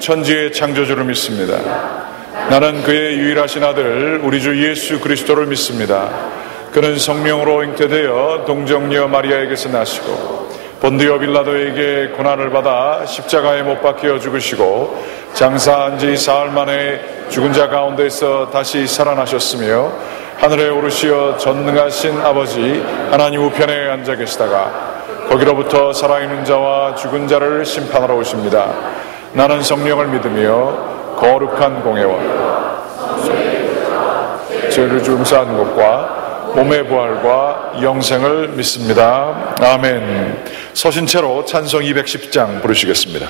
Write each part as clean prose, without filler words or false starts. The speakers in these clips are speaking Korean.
천지의 창조주를 믿습니다. 나는 그의 유일하신 아들 우리 주 예수 그리스도를 믿습니다. 그는 성령으로 잉태되어 동정녀 마리아에게서 나시고 본디오 빌라도에게 고난을 받아 십자가에 못 박혀 죽으시고 장사한 지 사흘 만에 죽은 자 가운데서 다시 살아나셨으며 하늘에 오르시어 전능하신 아버지 하나님 우편에 앉아 계시다가 거기로부터 살아있는 자와 죽은 자를 심판하러 오십니다. 나는 성령을 믿으며 거룩한 공회와 죄를 중사하는 것과 몸의 부활과 영생을 믿습니다. 아멘. 서신 채로 찬송 210장 부르시겠습니다.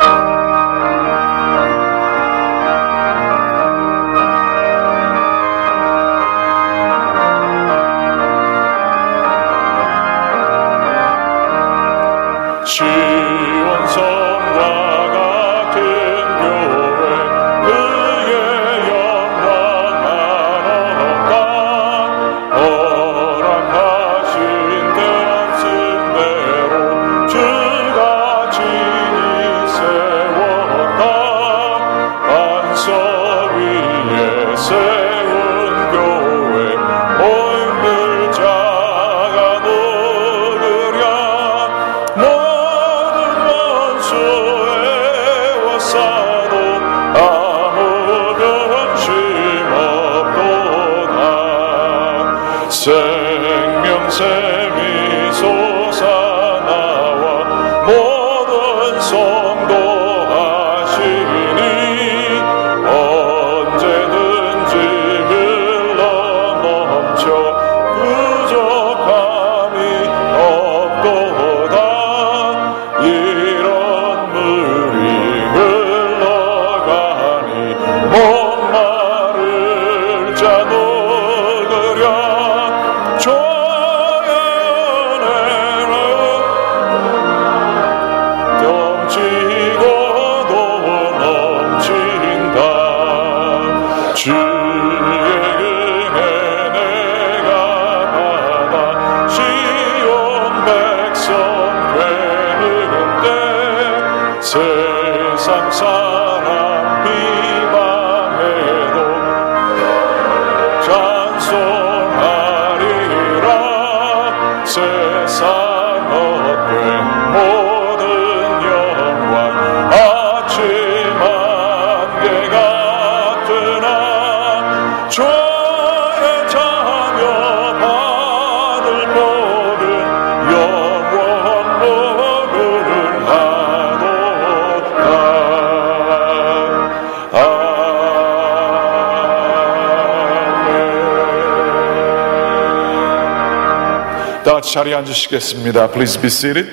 자리에 앉으시겠습니다. Please be seated.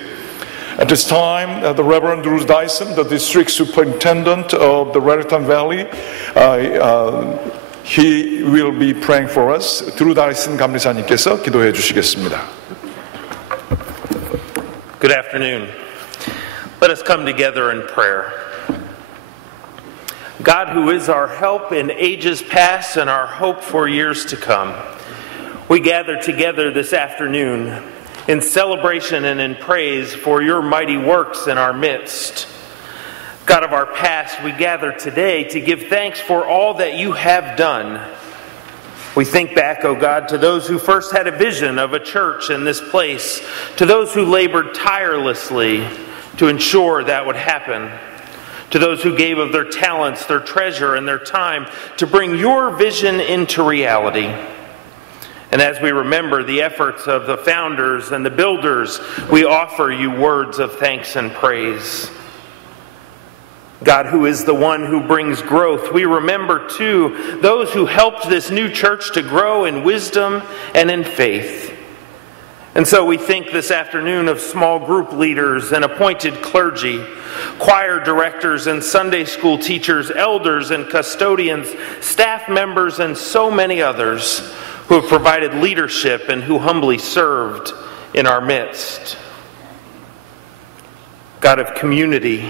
At this time, the Reverend Drew Dyson, the District Superintendent of the Raritan Valley, he will be praying for us. Drew Dyson 감리사님께서 기도해 주시겠습니다. Good afternoon. Let us come together in prayer. God, who is our help in ages past and our hope for years to come, we gather together this afternoon in celebration and in praise for your mighty works in our midst. God of our past, we gather today to give thanks for all that you have done. We think back, O God, to those who first had a vision of a church in this place, to those who labored tirelessly to ensure that would happen, to those who gave of their talents, their treasure, and their time to bring your vision into reality. And as we remember the efforts of the founders and the builders, we offer you words of thanks and praise. God, who is the one who brings growth, we remember too those who helped this new church to grow in wisdom and in faith. And so we think this afternoon of small group leaders and appointed clergy, choir directors and Sunday school teachers, elders and custodians, staff members, and so many others who have provided leadership and who humbly served in our midst. God of community,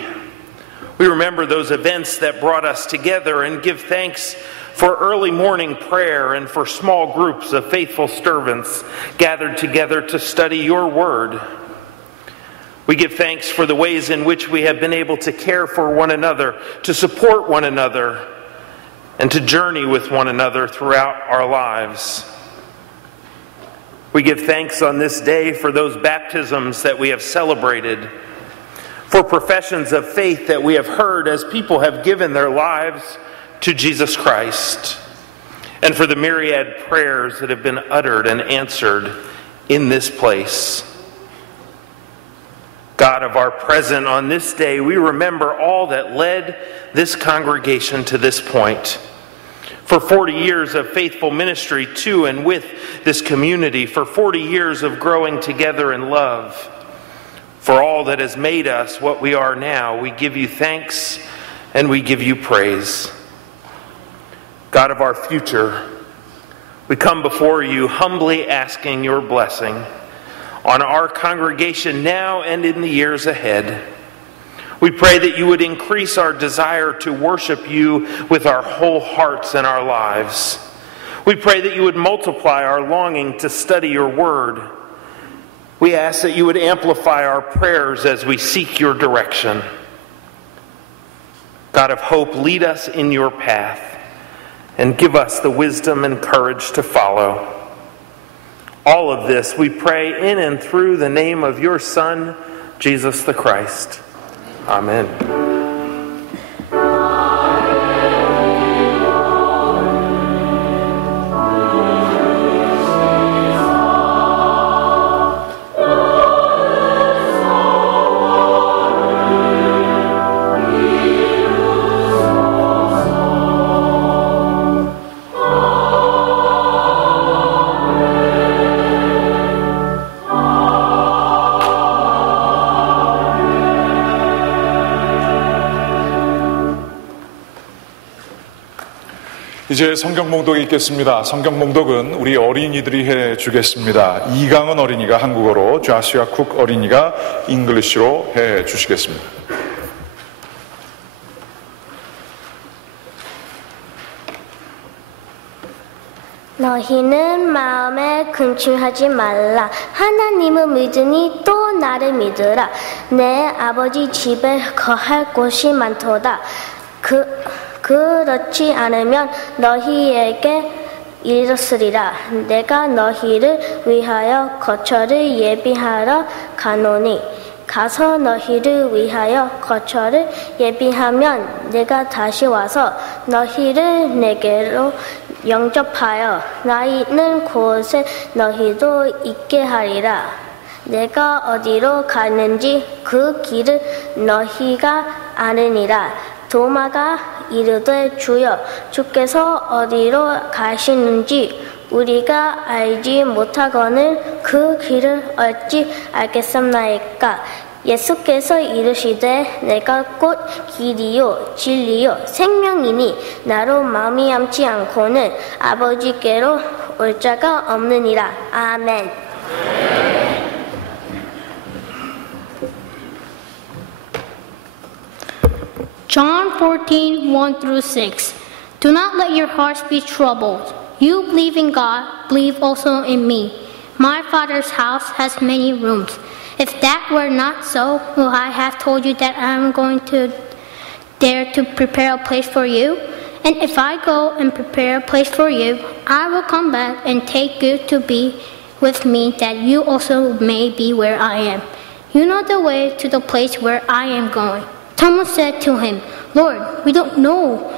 we remember those events that brought us together and give thanks for early morning prayer and for small groups of faithful servants gathered together to study your word. We give thanks for the ways in which we have been able to care for one another, to support one another, and to journey with one another throughout our lives. We give thanks on this day for those baptisms that we have celebrated, for professions of faith that we have heard as people have given their lives to Jesus Christ, and for the myriad prayers that have been uttered and answered in this place. God of our present, on this day, we remember all that led this congregation to this point. For 40 years of faithful ministry to and with this community, for 40 years of growing together in love, for all that has made us what we are now, we give you thanks and we give you praise. God of our future, we come before you humbly asking your blessing on our congregation now and in the years ahead. We pray that you would increase our desire to worship you with our whole hearts and our lives. We pray that you would multiply our longing to study your word. We ask that you would amplify our prayers as we seek your direction. God of hope, lead us in your path and give us the wisdom and courage to follow. All of this we pray in and through the name of your Son, Jesus the Christ. Amen. 이제 성경 봉독이 있겠습니다. 성경 봉독은 우리 어린이들이 해주겠습니다. 이강은 어린이가 한국어로, 좌시아 쿡 어린이가 잉글리시로 해주시겠습니다. 너희는 마음에 근심하지 말라. 하나님을 믿으니 또 나를 믿으라. 내 아버지 집에 거할 곳이 많도다. 그렇지 않으면 너희에게 이르으리라. 내가 너희를 위하여 거처를 예비하러 가노니 가서 너희를 위하여 거처를 예비하면 내가 다시 와서 너희를 내게로 영접하여 나 있는 곳에 너희도 있게 하리라. 내가 어디로 가는지 그 길을 너희가 아느니라. 도마가 이르되 주여, 주께서 어디로 가시는지 우리가 알지 못하거늘 그 길을 어찌 알겠습나이까? 예수께서 이르시되 내가 곧 길이요 진리요 생명이니 나로 말미암지 않고는 아버지께로 올 자가 없느니라. 아멘. John 14:1-6. Do not let your hearts be troubled. You believe in God, believe also in me. My Father's house has many rooms. If that were not so, will I have told you that I am going to there to prepare a place for you? And if I go and prepare a place for you, I will come back and take you to be with me, that you also may be where I am. You know the way to the place where I am going. Thomas said to him, Lord, we don't know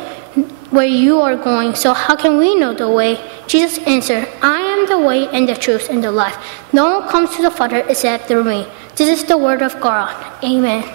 where you are going, so how can we know the way? Jesus answered, I am the way and the truth and the life. No one comes to the Father except through me. This is the word of God. Amen.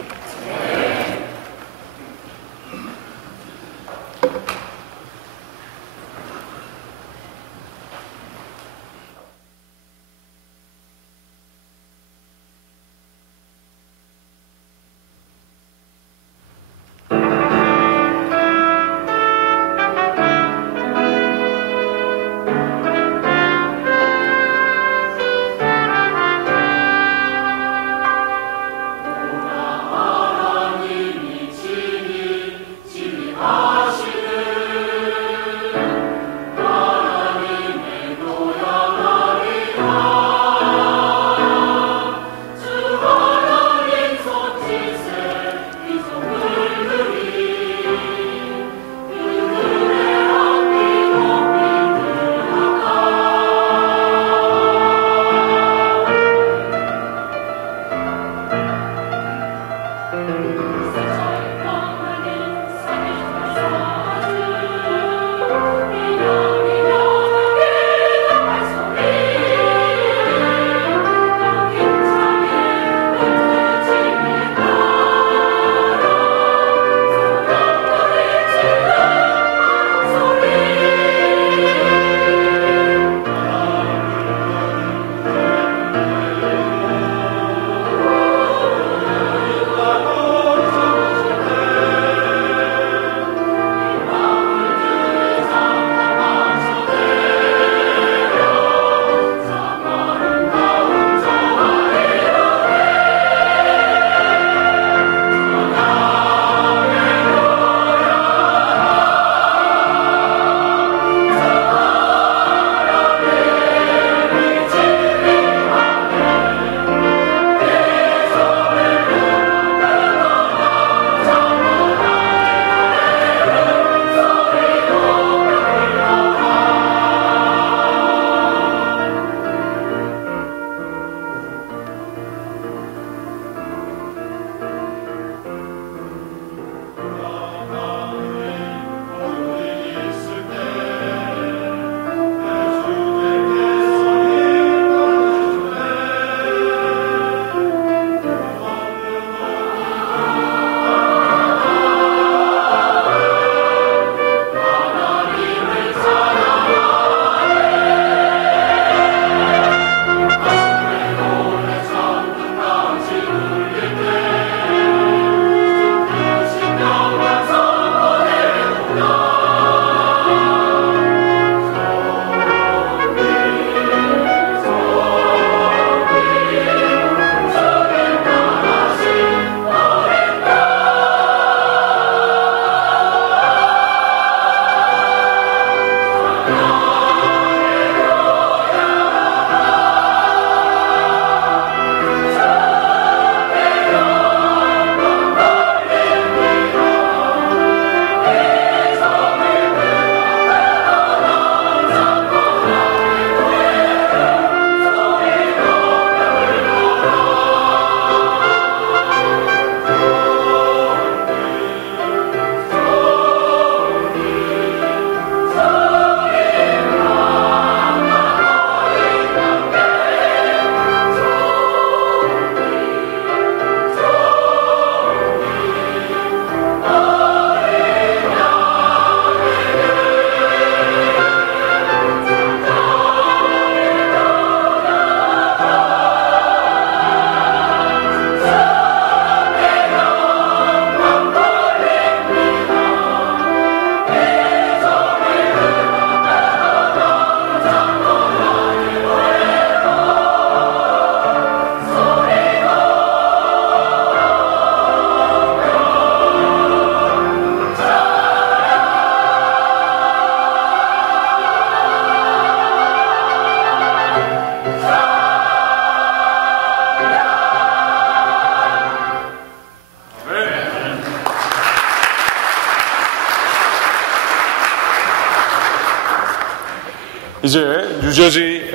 이제 뉴저지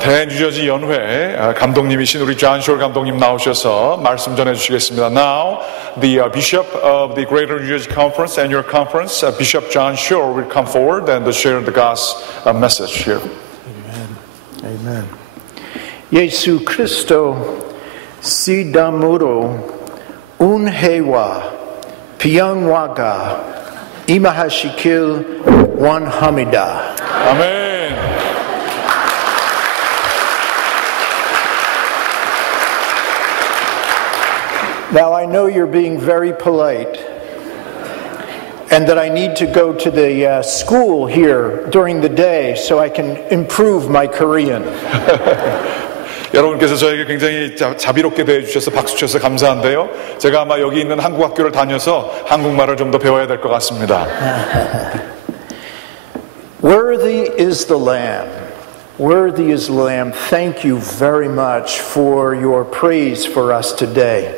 대뉴저지 연회 감독님이신 우리 존 쇼 감독님 나오셔서 말씀 전해주시겠습니다. Now, the Bishop of the Greater New Jersey Conference Annual Conference, Bishop John Shore, will come forward and share the God's message here. Amen. Amen. 예수 그리스도 시담으로 은혜와 평화가 임하시길 원합니다. 아멘. Now I know you're being very polite and that I need to go to the school here during the day so I can improve my Korean. 여러분께서 저에게 굉장히 자비롭게 대해주셔서 박수 쳐서 감사한데요. 제가 아마 여기 있는 한국 학교를 다녀서 한국말을 좀 더 배워야 될 것 같습니다. Worthy is the Lamb. Worthy is the Lamb. Thank you very much for your praise for us today.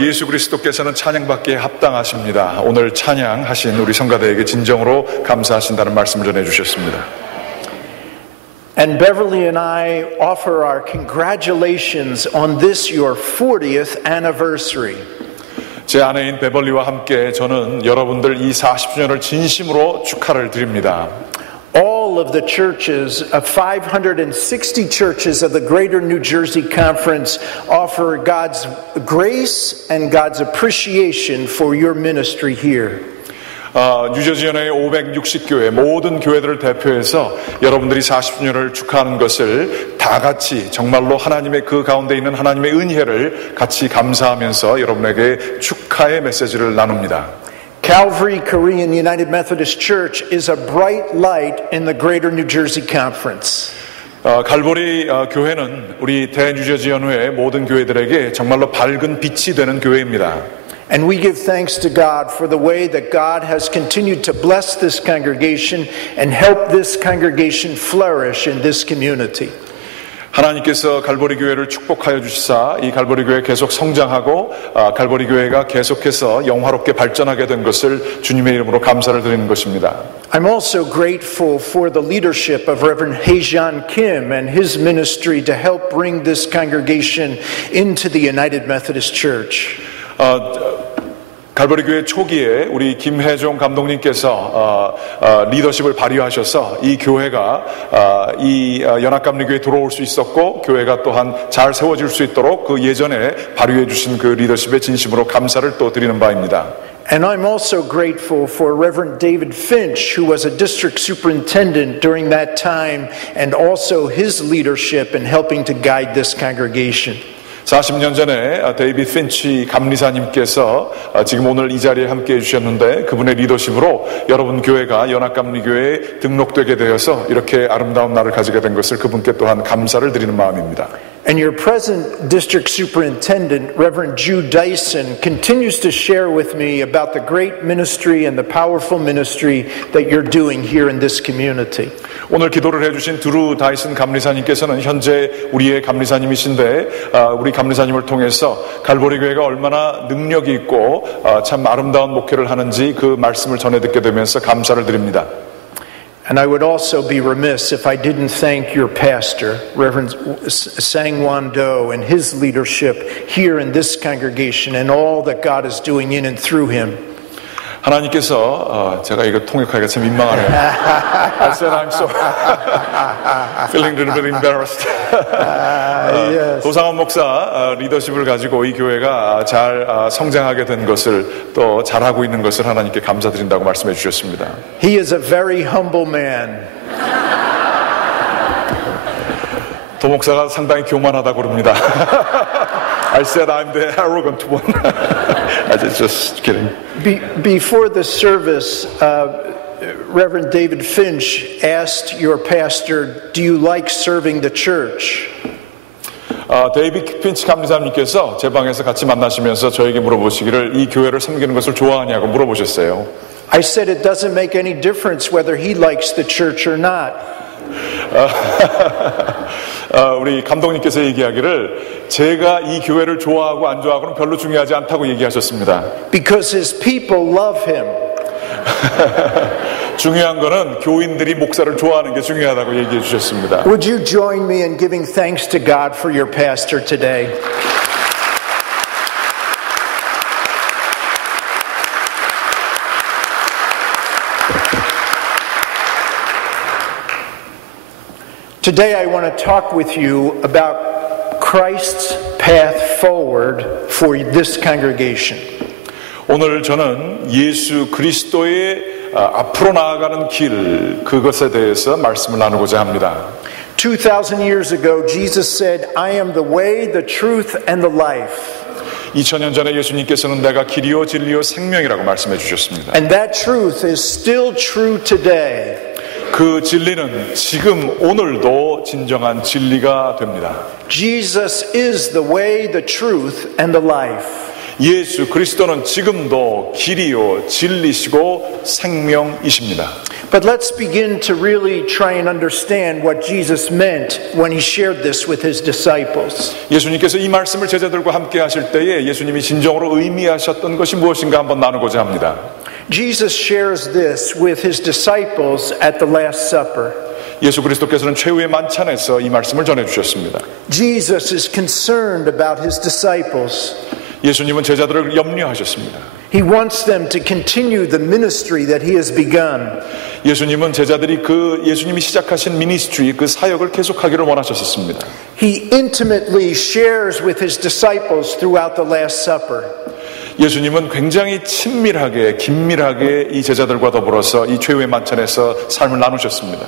예수 그리스도께서는 찬양받기에 합당하십니다. 오늘 찬양하신 우리 성가대에게 진정으로 감사하신다는 말씀을 전해주셨습니다. And Beverly and I offer our congratulations on this your 40th anniversary. 제 아내인 베벌리와 함께 저는 여러분들 이 40주년을 진심으로 축하를 드립니다. All of the churches, 560 churches of the Greater New Jersey Conference offer God's grace and God's appreciation for your ministry here. 뉴저지 연회의 560교회 모든 교회들을 대표해서 여러분들이 40주년을 축하하는 것을 다 같이 정말로 하나님의 그 가운데 있는 하나님의 은혜를 같이 감사하면서 여러분에게 축하의 메시지를 나눕니다. Calvary Korean United Methodist Church is a bright light in the Greater New Jersey Conference. 갈보리 교회는 우리 대뉴저지 연회의 모든 교회들에게 정말로 밝은 빛이 되는 교회입니다. And we give thanks to God for the way that God has continued to bless this congregation and help this congregation flourish in this community. 하나님께서 갈보리 교회를 축복하여 주시사 이 갈보리 교회 계속 성장하고 갈보리 교회가 계속해서 영화롭게 발전하게 된 것을 주님의 이름으로 감사를 드리는 것입니다. I'm also grateful for the leadership of Reverend Hae-Jan Kim and his ministry to help bring this congregation into the United Methodist Church. 갈보리 교회 초기에 우리 김혜종 감독님께서 리더십을 발휘하셔서 이 교회가 이 연합감리교회에 들어올 수 있었고 교회가 또한 잘 세워질 수 있도록 그 예전에 발휘해 주신 그 리더십에 진심으로 감사를 또 드리는 바입니다. And I'm also grateful for Reverend David Finch, who was a district superintendent during that time, and also his leadership in helping to guide this congregation. 40년 전에 데이비드 핀치 감리사님께서 지금 오늘 이 자리에 함께해 주셨는데 그분의 리더십으로 여러분 교회가 연합감리교회에 등록되게 되어서 이렇게 아름다운 날을 가지게 된 것을 그분께 또한 감사를 드리는 마음입니다. And your present district superintendent, Reverend Jude Dyson, continues to share with me about the great ministry and the powerful ministry that you're doing here in this community. 오늘 기도를 해주신 드루 다이슨 감리사님께서는 현재 우리의 감리사님이신데 우리 감리사님을 통해서 갈보리 교회가 얼마나 능력이 있고 참 아름다운 목회를 하는지 그 말씀을 전해 듣게 되면서 감사를 드립니다. And I would also be remiss if I didn't thank your pastor, Reverend Sang-Won Do, and his leadership here in this congregation and all that God is doing in and through him. 하나님께서 제가 이거 통역하기가 참 민망하네요. I said I'm so feeling a little bit embarrassed. Yes. 도상원 목사 리더십을 가지고 이 교회가 잘 성장하게 된 것을 또 잘하고 있는 것을 하나님께 감사드린다고 말씀해 주셨습니다. He is a very humble man. 도 목사가 상당히 교만하다고 그럽니다. I said I'm the arrogant one. I just kidding. Before the service, Reverend David Finch asked your pastor, "Do you like serving the church?" 데이비드 핀치 감리사님께서 제 방에서 같이 만나시면서 저에게 물어보시기를 이 교회를 섬기는 것을 좋아하냐고 물어보셨어요. I said it doesn't make any difference whether he likes the church or not. 우리 감독님께서 얘기하기를 제가 이 교회를 좋아하고 안 좋아하고는 별로 중요하지 않다고 얘기하셨습니다. Because his people love him. 중요한 거는 교인들이 목사를 좋아하는 게 중요하다고 얘기해 주셨습니다. Would you join me in giving thanks to God for your pastor today? Today I want to talk with you about Christ's path forward for this congregation. 오늘 저는 예수 그리스도의 앞으로 나아가는 길, 그것에 대해서 말씀을 나누고자 합니다. 2,000 years ago, Jesus said, I am the way, the truth, and the life. 2000년 전에 예수님께서는 내가 길이요 진리요 생명이라고 말씀해 주셨습니다. And that truth is still true today. 그 진리는 지금 오늘도 진정한 진리가 됩니다. Jesus is the way, the truth, and the life. 예수 그리스도는 지금도 길이요 진리시고 생명이십니다. But let's begin to really try and understand what Jesus meant when he shared this with his disciples. 예수님께서 이 말씀을 제자들과 함께 하실 때에 예수님이 진정으로 의미하셨던 것이 무엇인가 한번 나누고자 합니다. Jesus shares this with his disciples at the Last Supper. 예수 그리스도께서는 최후의 만찬에서 이 말씀을 전해 주셨습니다. Jesus is concerned about his disciples. 예수님은 제자들을 염려하셨습니다. He wants them to continue the ministry that he has begun. 예수님은 제자들이 예수님이 시작하신 미니스트리, 그 사역을 계속하기를 원하셨습니다. He intimately shares with his disciples throughout the Last Supper. 예수님은 굉장히 친밀하게, 긴밀하게 이 제자들과 더불어서 이 최후의 만찬에서 삶을 나누셨습니다.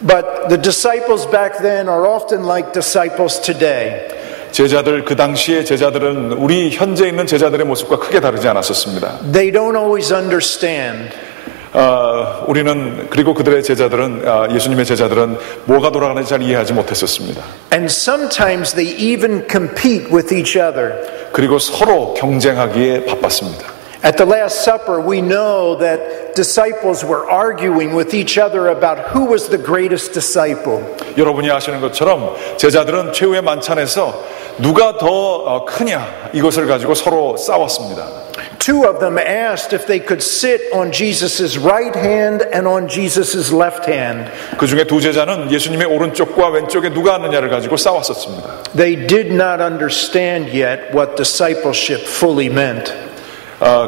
But the disciples back then are often like disciples today. 제자들, 그 당시의 제자들은 우리 현재 있는 제자들의 모습과 크게 다르지 않았었습니다. They don't always understand. 그리고 그들의 제자들은, 예수님의 제자들은 뭐가 돌아가는지 잘 이해하지 못했었습니다. And sometimes they even compete with each other. 그리고 서로 경쟁하기에 바빴습니다. At the Last Supper, we know that disciples were arguing with each other about who was the greatest disciple. 여러분이 아시는 것처럼 제자들은 최후의 만찬에서 누가 더 크냐, 이것을 가지고 서로 싸웠습니다. Two of them asked if they could sit on Jesus' right hand and on Jesus' left hand. 그 중에 두 제자는 예수님의 오른쪽과 왼쪽에 누가 앉느냐를 가지고 싸웠었습니다. They did not understand yet what discipleship fully meant.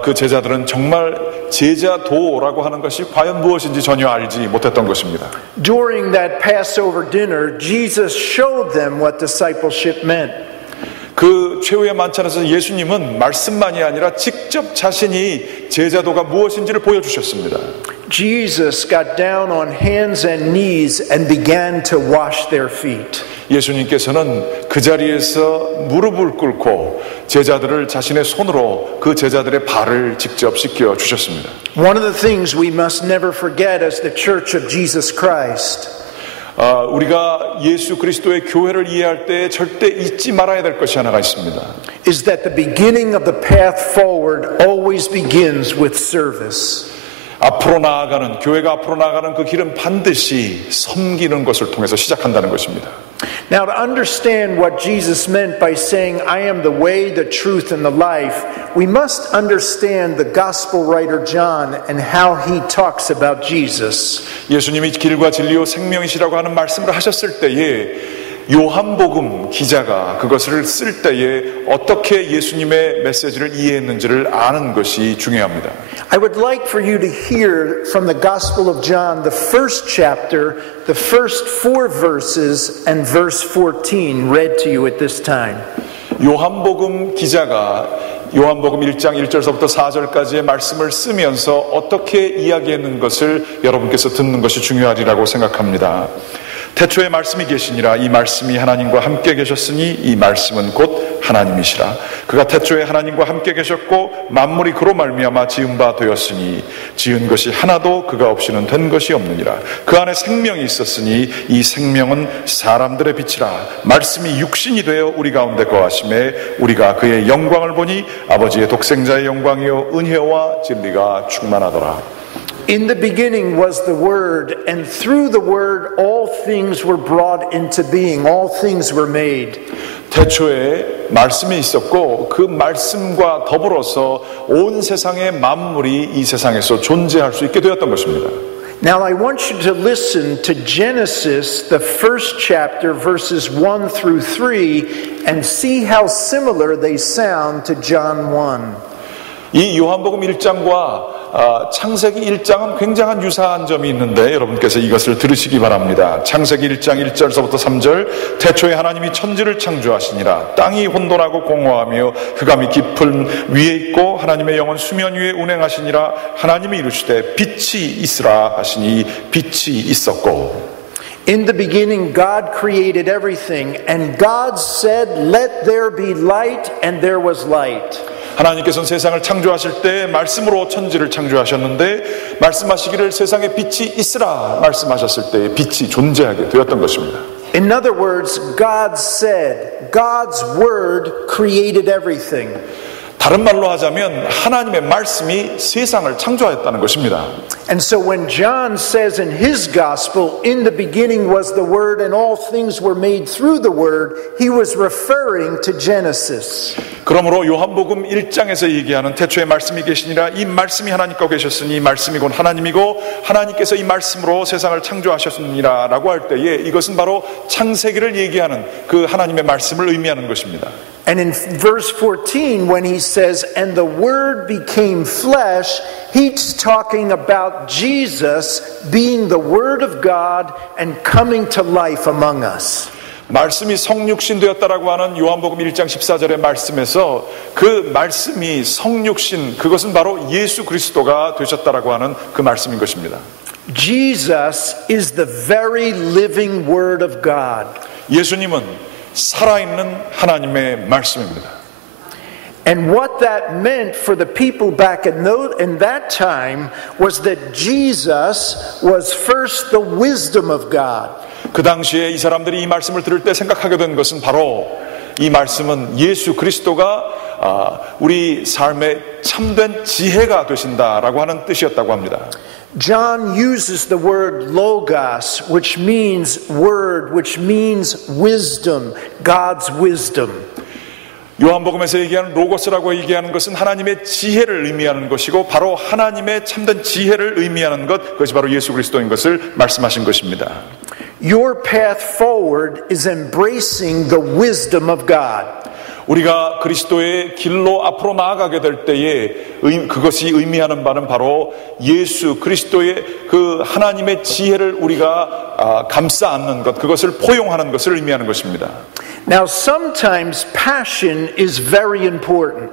그 제자들은 정말 제자도라고 하는 것이 과연 무엇인지 전혀 알지 못했던 것입니다. During that Passover dinner, Jesus showed them what discipleship meant. 그 최후의 만찬에서 예수님은 말씀만이 아니라 직접 자신이 제자도가 무엇인지를 보여주셨습니다. Jesus got down on hands and knees and began to wash their feet. 예수님께서는 그 자리에서 무릎을 꿇고 제자들을 자신의 손으로 그 제자들의 발을 직접 씻겨 주셨습니다. One of the things we must never forget as the Church of Jesus Christ 우리가 예수 그리스도의 교회를 이해할 때 절대 잊지 말아야 될 것이 하나가 있습니다. is that the beginning of the path forward always begins with service. 앞으로 나아가는, 교회가 앞으로 나아가는 그 길은 반드시 섬기는 것을 통해서 시작한다는 것입니다. Now, to understand what Jesus meant by saying, I am the way, the truth, and the life, we must understand the gospel writer John and how he talks about Jesus. 예수님이 길과 진리요 생명이시라고 하는 말씀을 하셨을 때에 요한복음 기자가 그것을 쓸 때에 어떻게 예수님의 메시지를 이해했는지를 아는 것이 중요합니다. I would like for you to hear from the Gospel of John, the first chapter, the first 4 verses, and verse 14 read to you at this time. 요한복음 기자가 요한복음 1장 1절서부터 4절까지의 말씀을 쓰면서 어떻게 이야기했는 것을 여러분께서 듣는 것이 중요하리라고 생각합니다. 태초에 말씀이 계시니라. 이 말씀이 하나님과 함께 계셨으니 이 말씀은 곧 하나님이시라. 그가 태초에 하나님과 함께 계셨고 만물이 그로 말미암아 지은 바 되었으니 지은 것이 하나도 그가 없이는 된 것이 없느니라. 그 안에 생명이 있었으니 이 생명은 사람들의 빛이라. 말씀이 육신이 되어 우리 가운데 거하심에 우리가 그의 영광을 보니 아버지의 독생자의 영광이요 은혜와 진리가 충만하더라. In the beginning was the Word, and through the Word all things were brought into being, all things were made. 태초에 말씀이 있었고 그 말씀과 더불어서 온 세상의 만물이 이 세상에서 존재할 수 있게 되었던 것입니다. Now I want you to listen to Genesis, the first chapter, verses 1 through 3, and see how similar they sound to John 1. 이 요한복음 1장과 창세기 1장은 굉장한 유사한 점이 있는데 여러분께서 이것을 들으시기 바랍니다. 창세기 1장 1절서부터 3절 태초에 하나님이 천지를 창조하시니라. 땅이 혼돈하고 공허하며 흑암이 깊은 위에 있고 하나님의 영은 수면 위에 운행하시니라. 하나님이 이르시되 빛이 있으라 하시니 빛이 있었고. In the beginning God created everything, and God said, "Let there be light," and there was light. 하나님께서는 세상을 창조하실 때 말씀으로 천지를 창조하셨는데 말씀하시기를 세상에 빛이 있으라 말씀하셨을 때 빛이 존재하게 되었던 것입니다. In other words, God said, God's word created everything. 다른 말로 하자면 하나님의 말씀이 세상을 창조하였다는 것입니다. And so when John says in his gospel, "In the beginning was the word and all things were made through the word," he was referring to Genesis. 그러므로 요한복음 1장에서 얘기하는 태초에 말씀이 계시니라 이 말씀이 하나님과 계셨으니 말씀이 곧 하나님이고 하나님께서 이 말씀으로 세상을 창조하셨느니라 라고 할 때에 이것은 바로 창세기를 얘기하는 그 하나님의 말씀을 의미하는 것입니다. And in verse 14, when he says, "And the word became flesh," he's talking about Jesus being the word of God and coming to life among us. 말씀이 성육신 되었다라고 하는 요한복음 1장 14절의 말씀에서 그 말씀이 성육신, 그것은 바로 예수 그리스도가 되셨다라고 하는 그 말씀인 것입니다. Jesus is the very living word of God. 예수님은 살아있는 하나님의 말씀입니다. And what that meant for the people back in that time was that Jesus was first the wisdom of God. 그 당시에 이 사람들이 이 말씀을 들을 때 생각하게 된 것은 바로 이 말씀은 예수 그리스도가 우리 삶의 참된 지혜가 되신다라고 하는 뜻이었다고 합니다. John uses the word logos, which means word, which means wisdom, God's wisdom. 요한복음에서 얘기하는 로고스라고 얘기하는 것은 하나님의 지혜를 의미하는 것이고 바로 하나님의 참된 지혜를 의미하는 것, 그것이 바로 예수 그리스도인 것을 말씀하신 것입니다. Your path forward is embracing the wisdom of God. 우리가 그리스도의 길로 앞으로 나아가게 될 때에 그것이 의미하는 바는 바로 예수 그리스도의 그 하나님의 지혜를 우리가 감싸 안는 것, 그것을 포용하는 것을 의미하는 것입니다. Now sometimes passion is very important.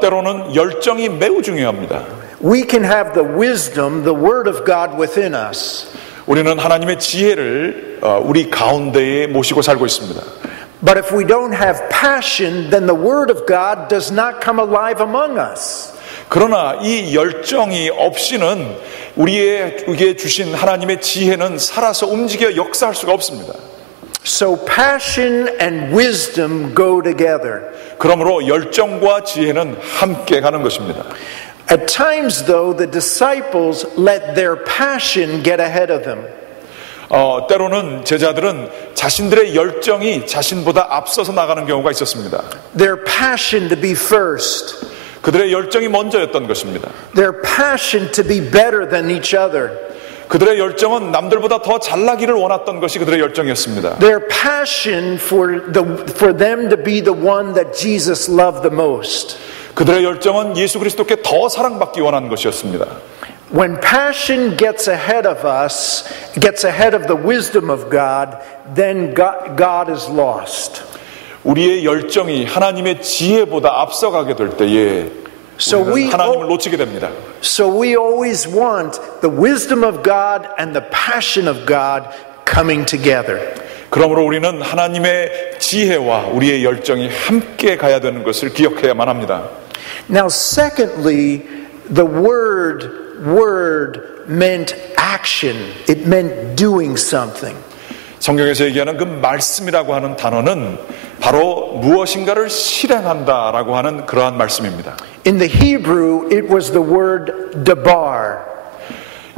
때로는 열정이 매우 중요합니다. We can have the wisdom, the word of God within us. 우리는 하나님의 지혜를 우리 가운데에 모시고 살고 있습니다. But if we don't have passion, then the word of God does not come alive among us. 그러나 이 열정이 없이는 우리에게 주신 하나님의 지혜는 살아서 움직여 역사할 수가 없습니다. So passion and wisdom go together. 그러므로 열정과 지혜는 함께 가는 것입니다. At times, though, the disciples let their passion get ahead of them. 때로는 제자들은 자신들의 열정이 자신보다 앞서서 나가는 경우가 있었습니다. Their passion to be first. 그들의 열정이 먼저였던 것입니다. Their passion to be better than each other. 그들의 열정은 남들보다 더 잘나기를 원했던 것이 그들의 열정이었습니다. Their passion for them to be the one that Jesus loved the most. 그들의 열정은 예수 그리스도께 더 사랑받기 원하는 것이었습니다. When passion gets ahead of us, gets ahead of the wisdom of God, then God is lost. 우리의 열정이 하나님의 지혜보다 앞서가게 될 때에 우리는 하나님을 놓치게 됩니다. So we always want the wisdom of God and the passion of God coming together. 그러므로 우리는 하나님의 지혜와 우리의 열정이 함께 가야 되는 것을 기억해야만 합니다. Now, secondly, the word meant action. It meant doing something. 성경에서 얘기하는 그 말씀이라고 하는 단어는 바로 무엇인가를 실행한다라고 하는 그러한 말씀입니다. In the Hebrew, it was the word dabar.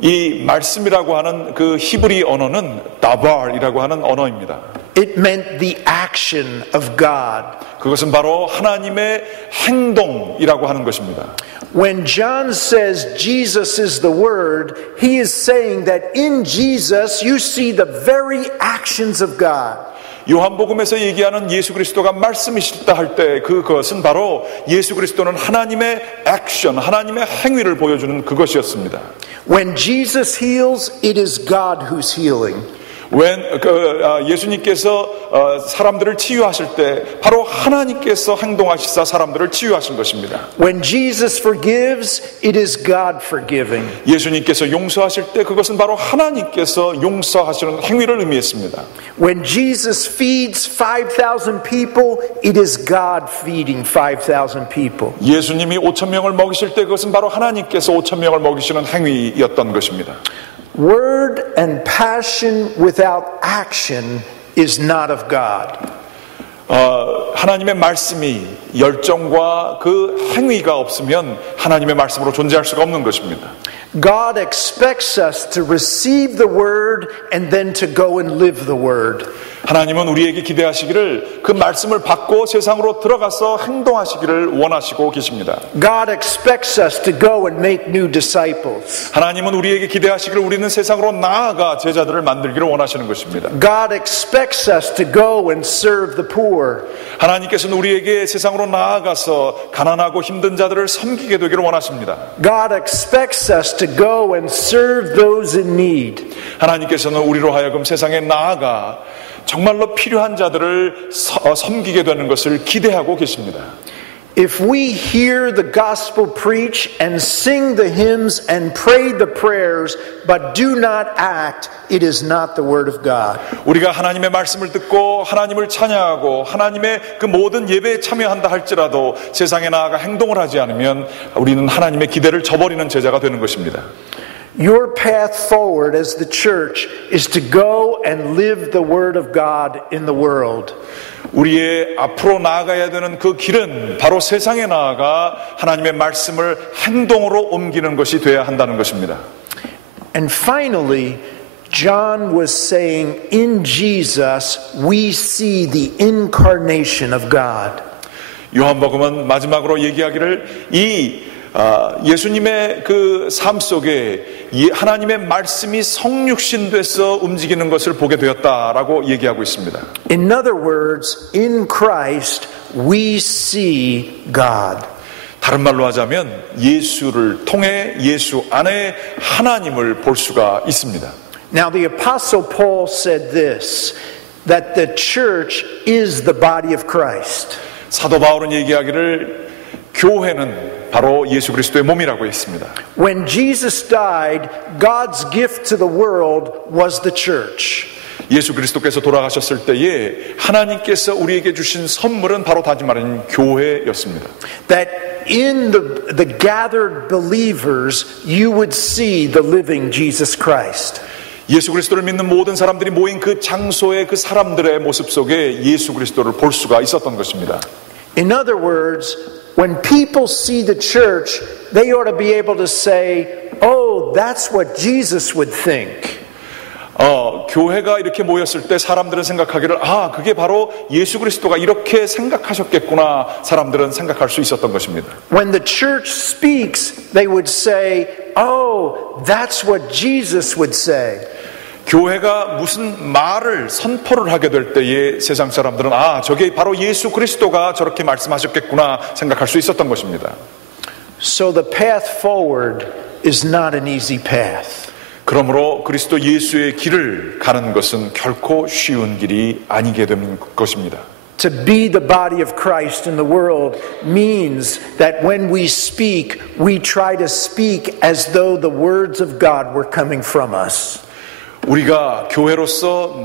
이 말씀이라고 하는 그 히브리 언어는 다발이라고 하는 언어입니다. It meant the action of God. 그것은 바로 하나님의 행동이라고 하는 것입니다. When John says Jesus is the Word, he is saying that in Jesus you see the very actions of God. 요한복음에서 얘기하는 예수 그리스도가 말씀이시다 할 때 그것은 바로 예수 그리스도는 하나님의 액션, 하나님의 행위를 보여주는 그것이었습니다. When Jesus heals, it is God who's healing. 예수님께서 사람들을 치유하실 때 바로 하나님께서 행동하시사 사람들을 치유하신 것입니다. When Jesus forgives, it is God forgiving. 예수님께서 용서하실 때 그것은 바로 하나님께서 용서하시는 행위를 의미했습니다. When Jesus feeds 5,000 people, it is God feeding 5,000 people. 예수님이 5,000명을 먹이실 때 그것은 바로 하나님께서 5,000명을 먹이시는 행위였던 것입니다. Word and passion without action is not of God. 하나님의 말씀이 열정과 그 행위가 없으면 하나님의 말씀으로 존재할 수가 없는 것입니다. God expects us to receive the word and then to go and live the word. 하나님은 우리에게 기대하시기를 그 말씀을 받고 세상으로 들어가서 행동하시기를 원하시고 계십니다. God expects us to go and make new disciples. 하나님은 우리에게 기대하시기를 우리는 세상으로 나아가 제자들을 만들기를 원하시는 것입니다. God expects us to go and serve the poor. 하나님께서는 우리에게 세상으로 나아가서 가난하고 힘든 자들을 섬기게 되기를 원하십니다. God expects us to go and serve those in need. 하나님께서는 우리로 하여금 세상에 나아가 정말로 필요한 자들을 섬기게 되는 것을 기대하고 계십니다. If we hear the gospel preached and sing the hymns and pray the prayers but do not act, it is not the word of God. 우리가 하나님의 말씀을 듣고 하나님을 찬양하고 하나님의 그 모든 예배에 참여한다 할지라도 세상에 나아가 행동을 하지 않으면 우리는 하나님의 기대를 저버리는 제자가 되는 것입니다. Your path forward as the church is to go and live the word of God in the world. 우리의 앞으로 나아가야 되는 그 길은 바로 세상에 나아가 하나님의 말씀을 행동으로 옮기는 것이 되어야 한다는 것입니다. And finally, John was saying, in Jesus we see the incarnation of God. 요한복음은 마지막으로 얘기하기를 예수님의 그 삶 속에 하나님의 말씀이 성육신돼서 움직이는 것을 보게 되었다라고 얘기하고 있습니다. In other words, in Christ we see God. 다른 말로 하자면 예수를 통해 예수 안에 하나님을 볼 수가 있습니다. Now the Apostle Paul said this, that the church is the body of Christ. 사도 바울은 얘기하기를 교회는 바로 예수 그리스도의 몸이라고 했습니다. When Jesus died, God's gift to the world was the church. 예수 그리스도께서 돌아가셨을 때에 하나님께서 우리에게 주신 선물은 바로 다시 말하는 교회였습니다. That in the gathered believers, you would see the living Jesus Christ. 예수 그리스도를 믿는 모든 사람들이 모인 그 장소의 그 사람들의 모습 속에 예수 그리스도를 볼 수가 있었던 것입니다. In other words, when people see the church, they ought to be able to say, oh, that's what Jesus would think. 교회가 이렇게 모였을 때 사람들은 생각하기를 그게 바로 예수 그리스도가 이렇게 생각하셨겠구나 사람들은 생각할 수 있었던 것입니다. When the church speaks, they would say, oh, that's what Jesus would say. 교회가 무슨 말을 선포를 하게 될 때에 세상 사람들은 저게 바로 예수 그리스도가 저렇게 말씀하셨겠구나 생각할 수 있었던 것입니다. So the path forward is not an easy path. 그러므로 그리스도 예수의 길을 가는 것은 결코 쉬운 길이 아니게 되는 것입니다. To be the body of Christ in the world means that when we speak, we try to speak as though the words of God were coming from us. 우리가 교회로서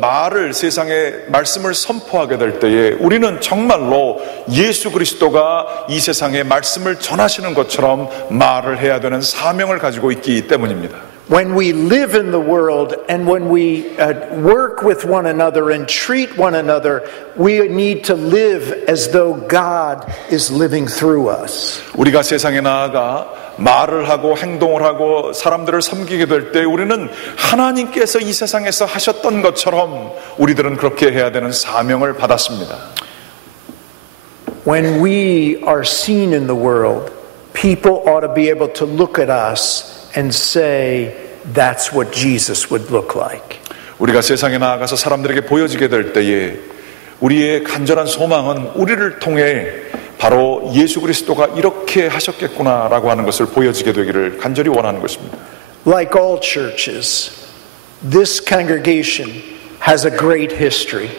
세상에 말씀을 선포하게 될 때에 우리는 정말로 예수 그리스도가 이 세상에 말씀을 전하시는 것처럼 말을 해야 되는 사명을 가지고 있기 때문입니다. When we live in the world and when we work with one another and treat one another, we need to live as though God is living through us. 우리가 세상에 나아가 말을 하고 행동을 하고 사람들을 섬기게 될 때 우리는 하나님께서 이 세상에서 하셨던 것처럼 우리들은 그렇게 해야 되는 사명을 받았습니다. When we are seen in the world, people ought to be able to look at us and say, that's what Jesus would look like. 우리가 세상에 나아가서 사람들에게 보여지게 될 때에 우리의 간절한 소망은 우리를 통해 바로 예수 그리스도가 이렇게 하셨겠구나라고 하는 것을 보여지게 되기를 간절히 원하는 것입니다. Like all churches, this congregation has a great history.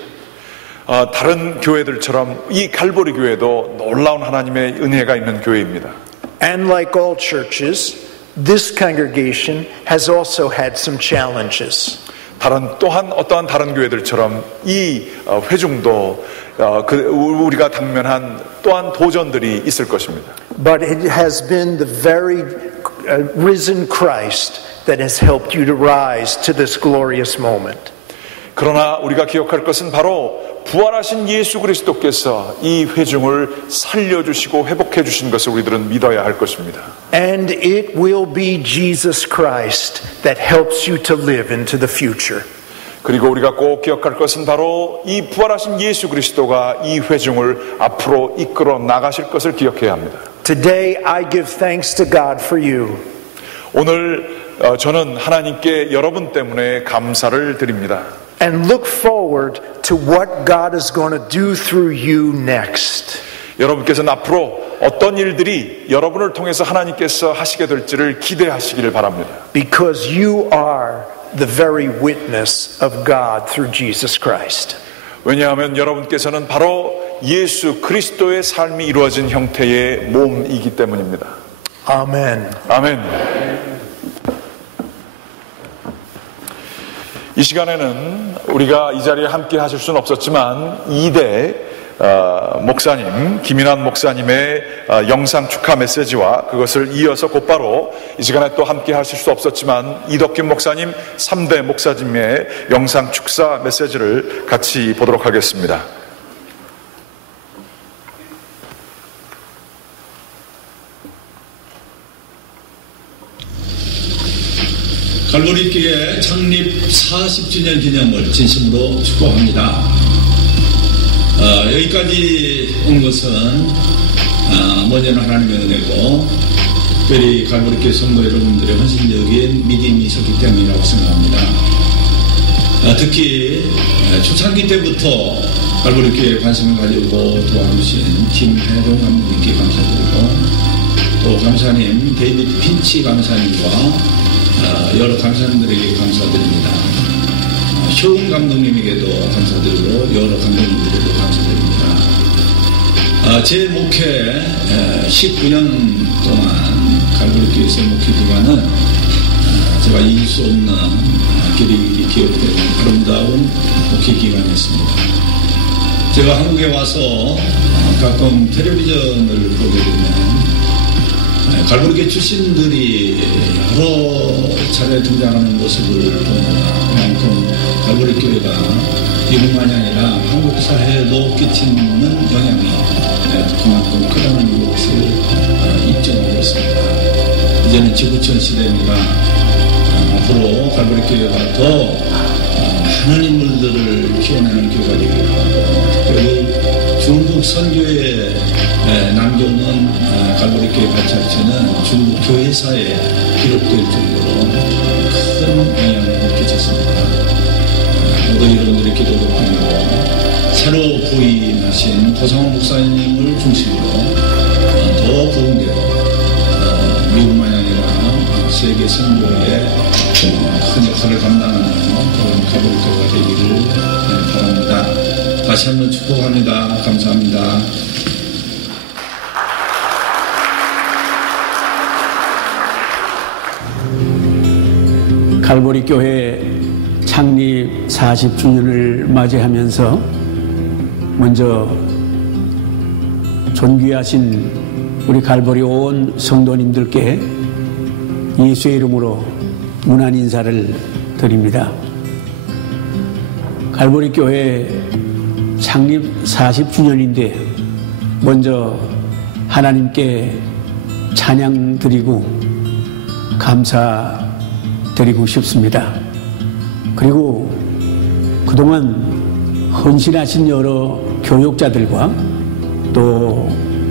다른 교회들처럼 이 갈보리 교회도 놀라운 하나님의 은혜가 있는 교회입니다. And like all churches, this congregation has also had some challenges. 또한 어떠한 다른 교회들처럼 이 회중도 우리가 당면한 또한 도전들이 있을 것입니다. But it has been the very risen Christ that has helped you to rise to this glorious moment. 그러나 우리가 기억할 것은 바로 부활하신 예수 그리스도께서 이 회중을 살려주시고 회복해 주신 것을 우리들은 믿어야 할 것입니다. And it will be Jesus Christ that helps you to live into the future. 그리고 우리가 꼭 기억할 것은 바로 이 부활하신 예수 그리스도가 이 회중을 앞으로 이끌어 나가실 것을 기억해야 합니다. Today I give thanks to God for you. 오늘 저는 하나님께 여러분 때문에 감사를 드립니다. And look forward to what God is going to do through you next. 여러분께서는 앞으로 어떤 일들이 여러분을 통해서 하나님께서 하시게 될지를 기대하시기를 바랍니다. Because you are the very witness of God through Jesus Christ. 왜냐하면 여러분께서는 바로 예수 그리스도의 삶이 이루어진 형태의 몸이기 때문입니다. 아멘. 아멘. 이 시간에는 우리가 이 자리에 함께 하실 수는 없었지만 2대 목사님, 김인환 목사님의 영상 축하 메시지와 그것을 이어서 곧바로 이 시간에 또 함께 하실 수 없었지만 이덕균 목사님, 3대 목사님의 영상 축사 메시지를 같이 보도록 하겠습니다. 갈보리 교회 창립 40주년 기념을 진심으로 축복합니다. 여기까지 온 것은 먼저는 하나님의 은혜고 특별히 갈보리 교회 성도 여러분들의 헌신적인 믿음이 있었기 때문이라고 생각합니다. 특히 초창기 때부터 갈보리 교회에 관심을 가지고 도와주신 김혜동 감독님께 감사드리고 또 감사님 데이비드 핀치 감사님과 여러 감사님들에게 감사드립니다. 효은 감독님에게도 감사드리고 여러 감독님들에게도 감사드립니다. 제 목회 19년 동안 갈보리교회에서 목회 기간은 제가 잊을 수 없는 길이 기억되는 아름다운 목회 기간이었습니다. 제가 한국에 와서 가끔 텔레비전을 보게 되면 갈보리교회 출신들이 여러 차례 등장하는 모습을 보면 그만큼 갈보리교회가 이뿐만이 아니라 한국 사회에도 끼치는 영향이 그만큼 크다는 것을 입증하고 있습니다. 이제는 지구촌 시대입니다. 앞으로 갈보리교회가 더 많은 인물들을 키워내는 교회가 되기를 바라고 특별히 중국 선교에 남겨오는 갈보리교회 발자취는 중국 교회사에 기록될 정도로 큰 영향을 끼쳤습니다. 모두 여러분들의 기도도 바라고 새로 부임하신 도상원 목사님을 중심으로 더 부흥되어 미국만이 아니라 세계 선교에 큰 역할을 감당하는 그런 갈보리교회가 되기를 바랍니다. 다시 한번 축복합니다. 감사합니다. 갈보리 교회 창립 40주년을 맞이하면서 먼저 존귀하신 우리 갈보리 온 성도님들께 예수의 이름으로 문안 인사를 드립니다. 갈보리 교회 창립 40주년인데 먼저 하나님께 찬양 드리고 감사 드리고 싶습니다. 그리고 그동안 헌신하신 여러 교육자들과 또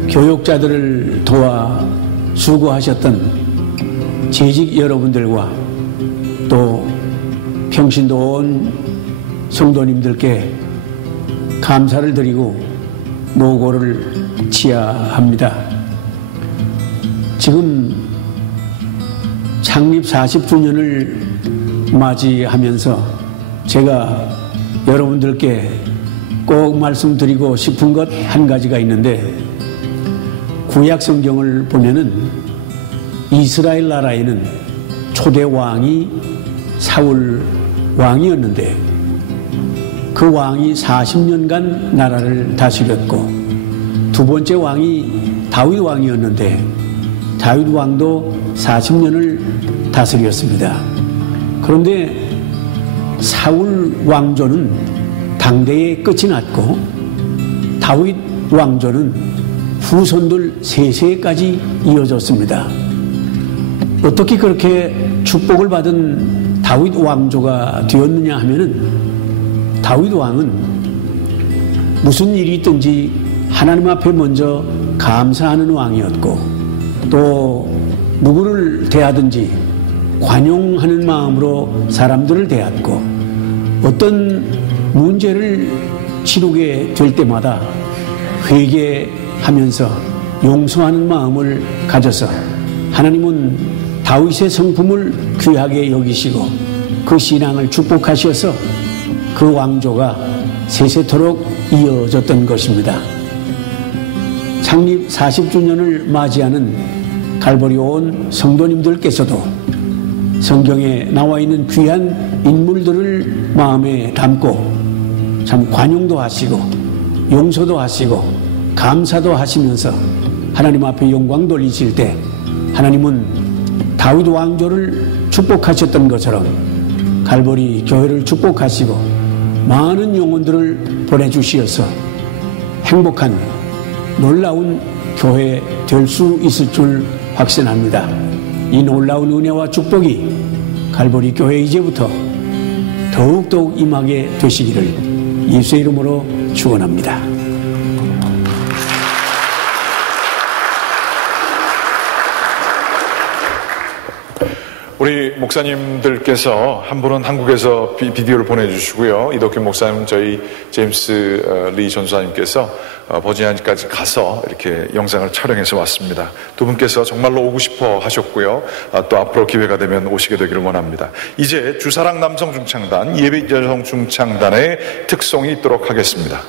교육자들을 도와 수고하셨던 재직 여러분들과 또 평신도 온 성도님들께 감사를 드리고 노고를 치하합니다. 지금 창립 40주년을 맞이하면서 제가 여러분들께 꼭 말씀드리고 싶은 것 한 가지가 있는데, 구약 성경을 보면은 이스라엘 나라에는 초대 왕이 사울 왕이었는데 그 왕이 40년간 나라를 다스렸고, 두 번째 왕이 다윗 왕이었는데 다윗 왕도 40년을 다스렸습니다. 그런데 사울 왕조는 당대에 끝이 났고 다윗 왕조는 후손들 세세까지 이어졌습니다. 어떻게 그렇게 축복을 받은 다윗 왕조가 되었느냐 하면은, 다윗 왕은 무슨 일이 있든지 하나님 앞에 먼저 감사하는 왕이었고, 또 누구를 대하든지 관용하는 마음으로 사람들을 대했고, 어떤 문제를 치르게 될 때마다 회개하면서 용서하는 마음을 가져서 하나님은 다윗의 성품을 귀하게 여기시고 그 신앙을 축복하셔서 그 왕조가 세세토록 이어졌던 것입니다. 창립 40주년을 맞이하는 갈보리 온 성도님들께서도 성경에 나와 있는 귀한 인물들을 마음에 담고 참 관용도 하시고 용서도 하시고 감사도 하시면서 하나님 앞에 영광 돌리실 때, 하나님은 다윗 왕조를 축복하셨던 것처럼 갈보리 교회를 축복하시고 많은 영혼들을 보내주시어서 행복한 놀라운 교회 될 수 있을 줄 확신합니다. 이 놀라운 은혜와 축복이 갈보리 교회 이제부터 더욱더욱 임하게 되시기를 예수의 이름으로 축원합니다. 우리 목사님들께서 한 분은 한국에서 비디오를 보내주시고요. 이덕균 목사님, 저희 제임스 리 전사님께서 버지니아까지 가서 이렇게 영상을 촬영해서 왔습니다. 두 분께서 정말로 오고 싶어 하셨고요. 또 앞으로 기회가 되면 오시게 되기를 원합니다. 이제 주사랑 남성 중창단, 예배 여성 중창단의 특송이 있도록 하겠습니다.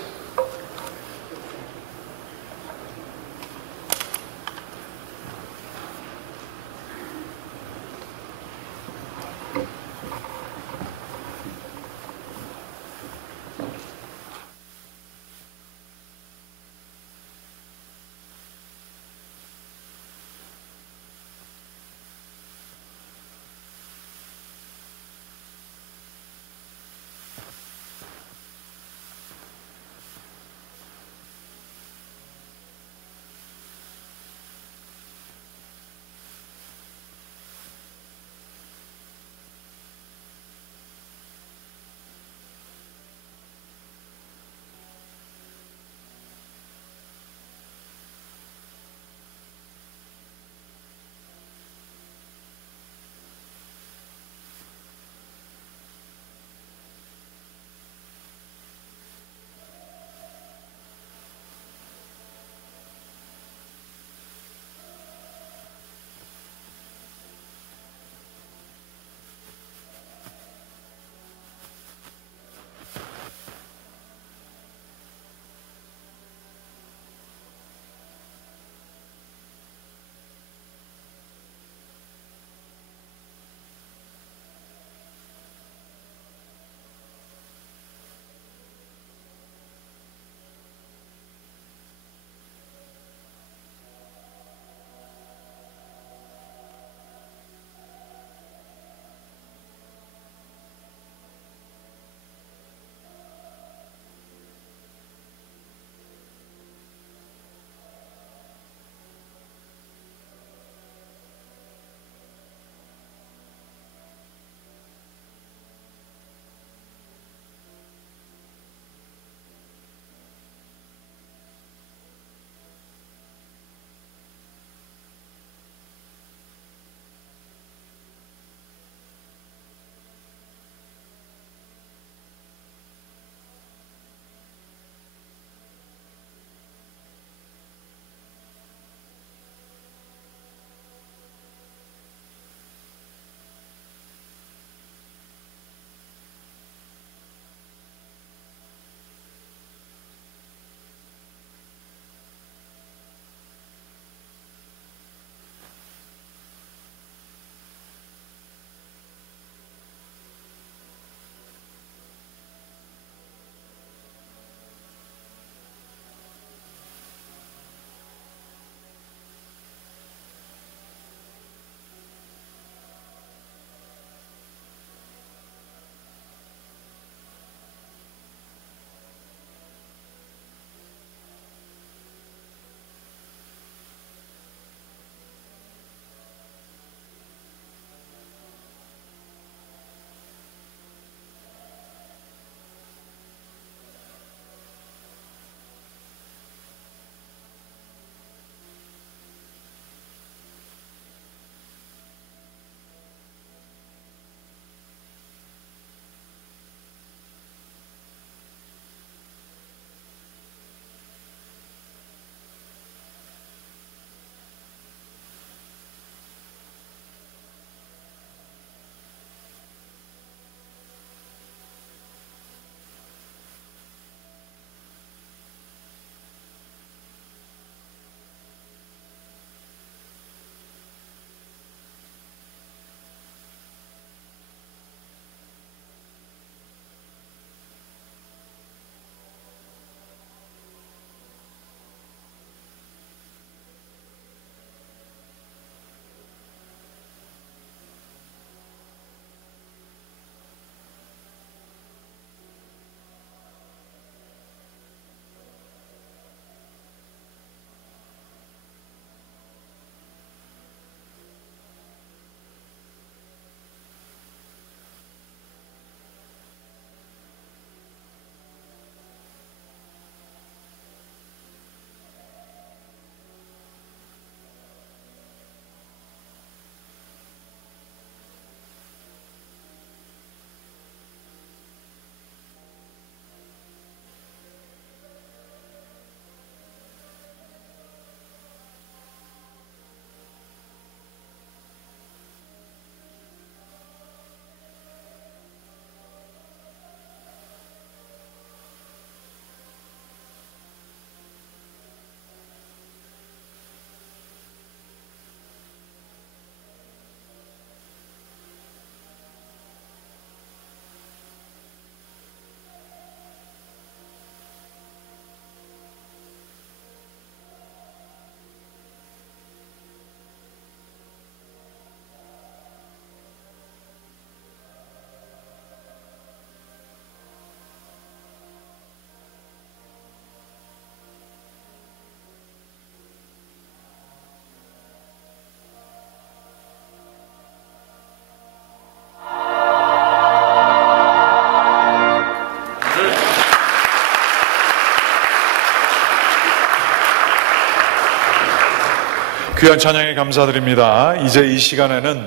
귀한 찬양에 감사드립니다. 이제 이 시간에는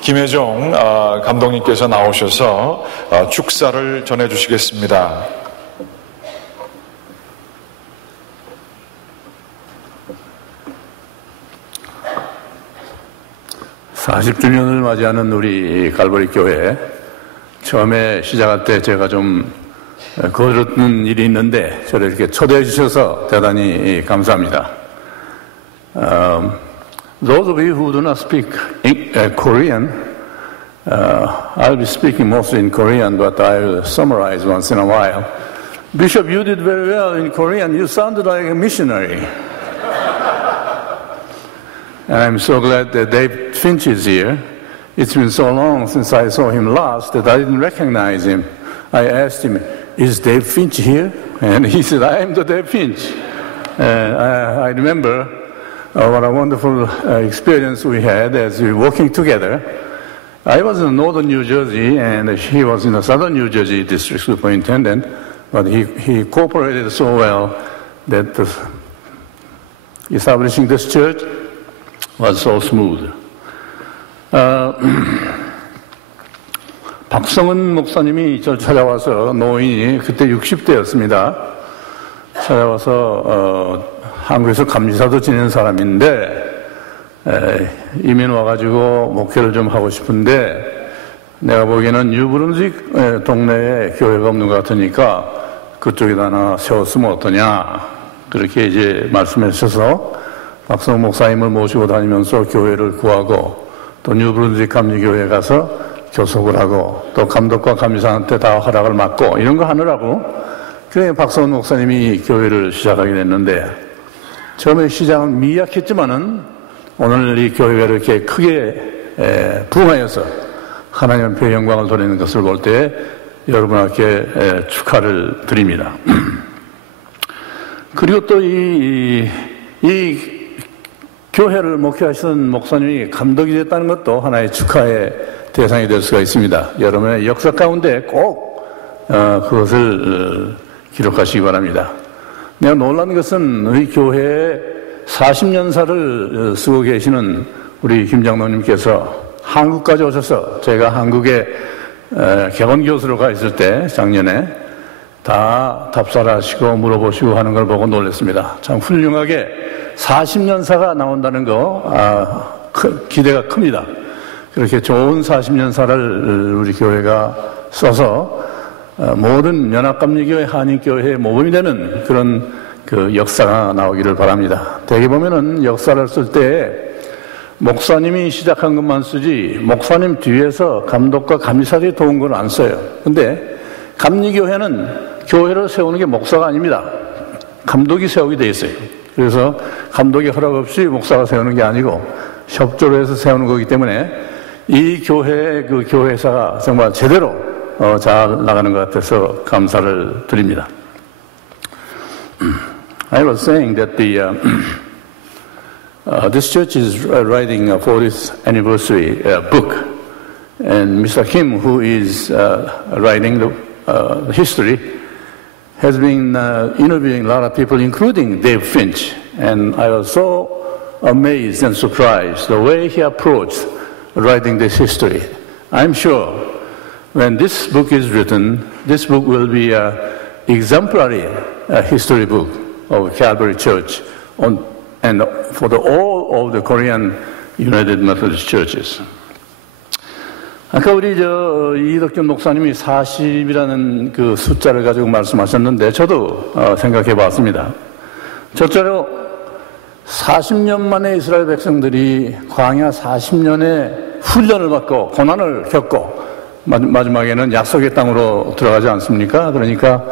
김혜종 감독님께서 나오셔서 축사를 전해주시겠습니다. (40주년을) 맞이하는 우리 갈보리 교회, 처음에 시작할 때 제가 좀 거들었던 일이 있는데 저를 이렇게 초대해 주셔서 대단히 감사합니다. Those of you who do not speak Korean, I'll be speaking mostly in Korean, but I'll summarize once in a while. Bishop, you did very well in Korean. You sounded like a missionary. And I'm so glad that Dave Finch is here. It's been so long since I saw him last that I didn't recognize him. I asked him, "Is Dave Finch here?" And he said, "I am the Dave Finch." I remember what a wonderful experience we had as we were working together. I was in northern New Jersey and he was in the southern New Jersey district superintendent, but he cooperated so well that establishing this church was so smooth. 박성은 목사님이 저를 찾아와서, 노인이 그때 60대였습니다. 찾아와서 한국에서 감리사도 지낸 사람인데 이민 와가지고 목회를 좀 하고 싶은데 내가 보기에는 뉴브룬스윅 동네에 교회가 없는 것 같으니까 그쪽에다 하나 세웠으면 어떠냐, 그렇게 이제 말씀해 주셔서 박성은 목사님을 모시고 다니면서 교회를 구하고 또 뉴브룬스윅 감리교회에 가서 교속을 하고 또 감독과 감리사한테 다 허락을 받고 이런 거 하느라고, 그래 박성은 목사님이 교회를 시작하게 됐는데, 처음에 시작은 미약했지만은 오늘 이 교회가 이렇게 크게 부흥하여서 하나님 앞에 영광을 돌리는 것을 볼 때 여러분께 축하를 드립니다. 그리고 또 이 교회를 목회하시는 목사님이 감독이 됐다는 것도 하나의 축하의 대상이 될 수가 있습니다. 여러분의 역사 가운데 꼭 그것을 기록하시기 바랍니다. 내가 놀란 것은 우리 교회에 40년사를 쓰고 계시는 우리 김 장로님께서 한국까지 오셔서, 제가 한국에 개건교수로 가 있을 때 작년에 다 답사하시고 물어보시고 하는 걸 보고 놀랐습니다. 참 훌륭하게 40년사가 나온다는 거 기대가 큽니다. 그렇게 좋은 40년사를 우리 교회가 써서 모든 연합감리교회, 한인교회의 모범이 되는 그런 그 역사가 나오기를 바랍니다. 대개 보면은 역사를 쓸 때 목사님이 시작한 것만 쓰지 목사님 뒤에서 감독과 감리사들이 도운 걸 안 써요. 근데 감리교회는 교회를 세우는 게 목사가 아닙니다. 감독이 세우게 돼 있어요. 그래서 감독의 허락 없이 목사가 세우는 게 아니고 협조를 해서 세우는 거기 때문에 이 교회의 그 교회사가 정말 제대로 잘 나가는 것 같아서 감사를 드립니다. I was saying that this church is writing a 40th anniversary book, and Mr. Kim, who is writing the history, has been interviewing a lot of people, including Dave Finch, and I was so amazed and surprised the way he approached writing this history. I'm sure when this book is written, this book will be an exemplary history book of Calvary Church and for all of the Korean United Methodist Churches. 아까 우리 이덕균 목사님이 40이라는 그 숫자를 가지고 말씀하셨는데 저도 생각해 봤습니다. 저처럼 40년 만에 이스라엘 백성들이 광야 40년의 훈련을 받고 고난을 겪고 마지막에는 약속의 땅으로 들어가지 않습니까? 그러니까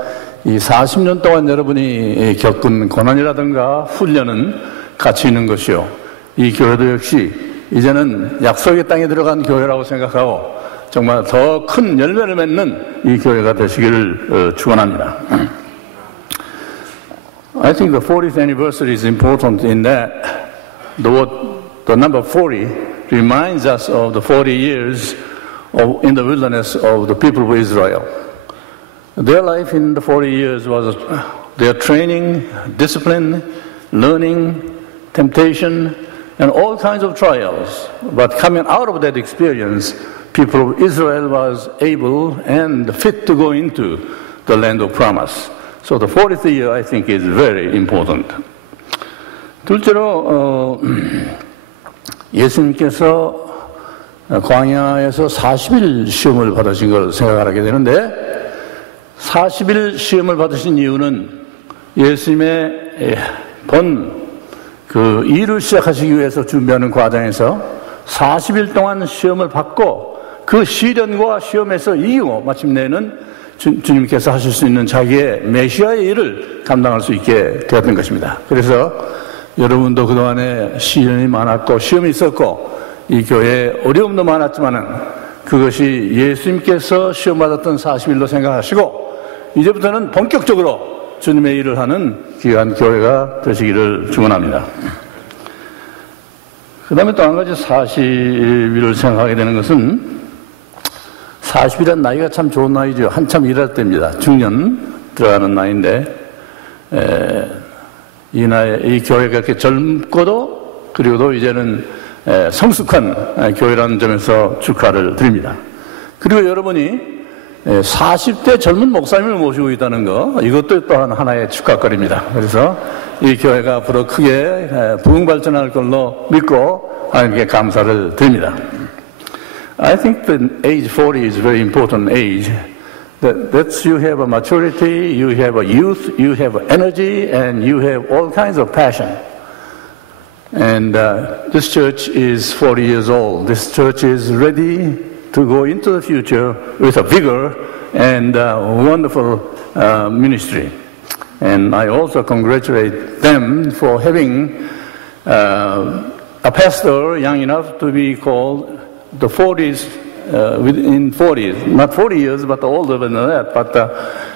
이 40년 동안 여러분이 겪은 고난이라든가 훈련은 가치 있는 것이요. 이 교회도 역시 이제는 약속의 땅에 들어간 교회라고 생각하고 정말 더 큰 열매를 맺는 이 교회가 되시기를 축원합니다. I think the 40th anniversary is important in that the number 40 reminds us of the 40 years in the wilderness of the people of Israel. Their life in the 40 years was their training, discipline, learning, temptation, and all kinds of trials. But coming out of that experience, people of Israel was able and fit to go into the land of promise. So the 40th year, I think, is very important. 둘째로 예수님께서 광야에서 40일 시험을 받으신 걸 생각하게 되는데 40일 시험을 받으신 이유는 예수님의 그 일을 시작하시기 위해서 준비하는 과정에서 40일 동안 시험을 받고 그 시련과 시험에서 이기고 마침내는 주님께서 하실 수 있는 자기의 메시아의 일을 감당할 수 있게 되었던 것입니다. 그래서 여러분도 그동안에 시련이 많았고 시험이 있었고 이 교회에 어려움도 많았지만은 그것이 예수님께서 시험받았던 40일로 생각하시고 이제부터는 본격적으로 주님의 일을 하는 귀한 교회가 되시기를 축원합니다. 그 다음에 또 한 가지 40일을 생각하게 되는 것은 40이란 나이가 참 좋은 나이죠. 한참 일할 때입니다. 중년 들어가는 나이인데 이 나이, 이 교회가 이렇게 젊고도 그리고도 이제는 성숙한 교회라는 점에서 축하를 드립니다. 그리고 여러분이 40대 젊은 목사님을 모시고 있다는 거, 이것도 또한 하나의 축하거리입니다. 그래서 이 교회가 앞으로 크게 부흥 발전할 걸로 믿고 하나님께 감사를 드립니다. I think the age 40 is a very important age. That's you have a maturity, you have a youth, you have energy, and you have all kinds of passion. And this church is 40 years old. This church is ready to go into the future with a vigor and wonderful ministry. And I also congratulate them for having a pastor young enough to be called the 40s, within 40s, not 40 years, but older than that, but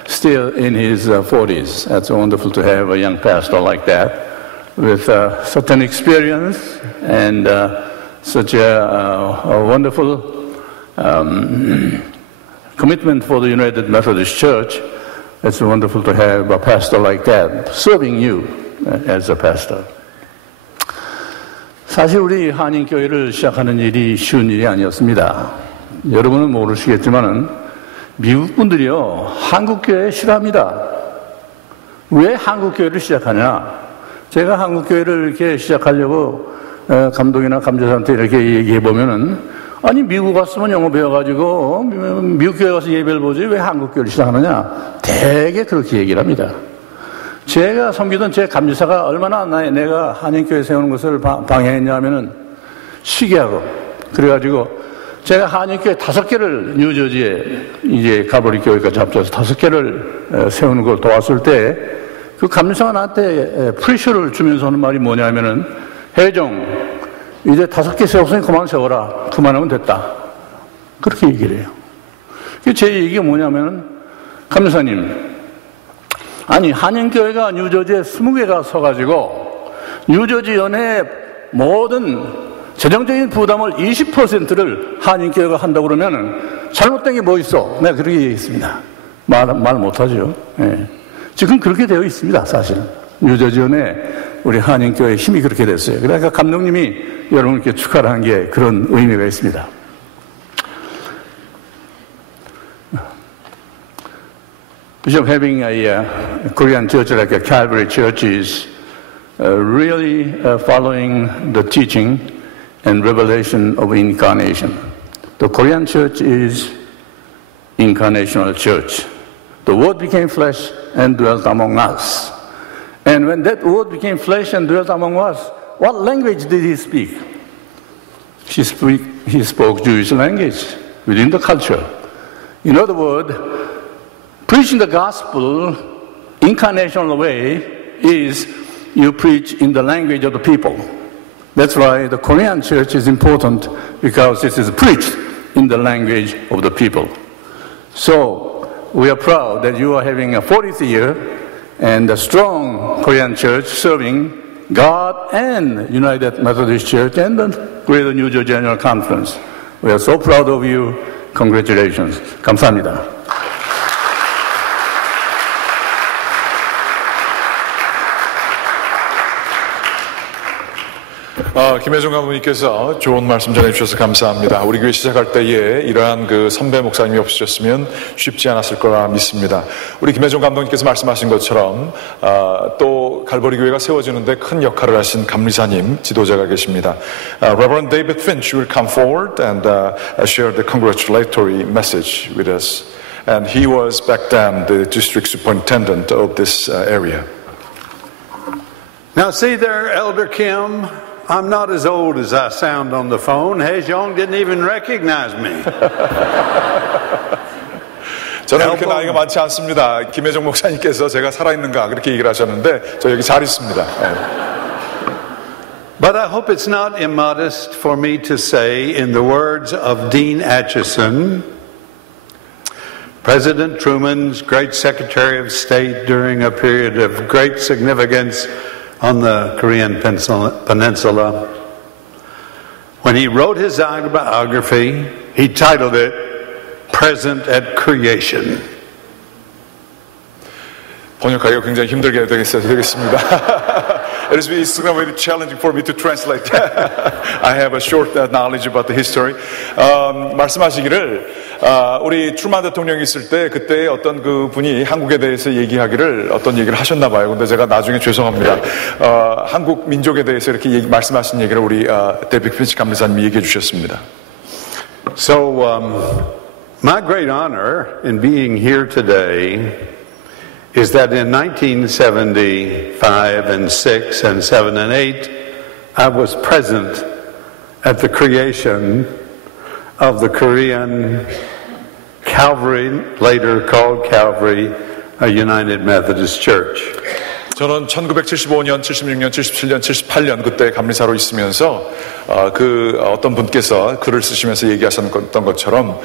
still in his 40s. That's wonderful to have a young pastor like that with such an experience and such a wonderful commitment for the United Methodist Church. It's wonderful to have a pastor like that serving you as a pastor. 사실 우리 한인교회를 시작하는 일이 쉬운 일이 아니었습니다. 여러분은 모르시겠지만은 미국 분들이요 한국교회 싫어합니다. 왜 한국교회를 시작하냐? 제가 한국교회를 이렇게 시작하려고 감독이나 감독한테 이렇게 얘기해 보면은 아니 미국 갔으면 영어 배워가지고 미국 교회 가서 예배를 보지 왜 한국교회를 시작하느냐? 되게 그렇게 얘기를 합니다. 제가 섬기던 제 감리사가 얼마나 내가 한인교회 세우는 것을 방해했냐 하면은 시기하고 그래가지고 제가 한인교회 5개를 뉴저지에 이제 가버리 교회까지 합쳐서 5개를 세우는 걸 도왔을 때 그 감리사가 나한테 프레셔를 주면서 하는 말이 뭐냐면은 혜정 이제 5개 세웠으니 그만 세워라. 그만하면 됐다. 그렇게 얘기를 해요. 제 얘기가 뭐냐면은 감리사님 아니 한인교회가 뉴저지에 20개가 서가지고 뉴저지 연의 모든 재정적인 부담을 20%를 한인교회가 한다고 그러면은 잘못된 게 뭐 있어? 내가 그렇게 얘기했습니다. 말 못하죠. 예. 지금 그렇게 되어 있습니다. 사실 뉴저지 연에 우리 한인교회의 힘이 그렇게 됐어요. 그러니까 감독님이 여러분께 축하를 한 게 그런 의미가 있습니다. Bishop, having a Korean church like a Calvary Church is really following the teaching and revelation of incarnation. The Korean church is incarnational church. The Word became flesh and dwelt among us. And when that Word became flesh and dwelt among us, what language did he speak? He spoke Jewish language within the culture. In other words, preaching the gospel incarnational way is you preach in the language of the people. That's why the Korean church is important because it is preached in the language of the people. So we are proud that you are having a 40th year and a strong Korean church serving God and United Methodist Church and the Greater New Jersey Annual Conference. We are so proud of you. Congratulations. 감사합니다. 김혜종 감독님께서 좋은 말씀 전해주셔서 감사합니다. 우리 교회 시작할 때에 이러한 그 선배 목사님이 없으셨으면 쉽지 않았을 거라 믿습니다. 우리 김혜종 감독님께서 말씀하신 것처럼 또 갈보리 교회가 세워지는데 큰 역할을 하신 감리사님, 지도자가 계십니다. Reverend David Finch will come forward and share the congratulatory message with us. And he was back then the district superintendent of this area. Now see there, Elder Kim, I'm not as old as I sound on the phone. Hae-jong didn't even recognize me. 저는 그렇게 나이가 많지 않습니다. 김혜종 목사님께서 제가 살아있는가 그렇게 얘기를 하셨는데 저 여기 잘 있습니다. But I hope it's not immodest for me to say, in the words of Dean Acheson, President Truman's great Secretary of State during a period of great significance on the Korean Peninsula. When he wrote his autobiography, he titled it Present at Creation. 번역하기가 굉장히 힘들게 되겠습니다. It's going to be challenging for me to translate. I have a short knowledge about the history. 말씀하시기를 우리 트루먼 대통령이 있을 때 그때 어떤 그 분이 한국에 대해서 얘기하기를 어떤 얘기를 하셨나 봐요. 근데 제가 나중에 죄송합니다. 한국 민족에 대해서 이렇게 말씀하신 얘기를 우리 데이비드 핀치 감리사님이 얘기해 주셨습니다. So my great honor in being here today is that in 1975 and 6 and 7 and 8, I was present at the creation of the Korean Calvary, later called Calvary, a United Methodist Church. 저는 1975년, 76년, 77년, 78년 그때 감리사로 있으면서 그 어떤 분께서 글을 쓰시면서 얘기하셨던 것처럼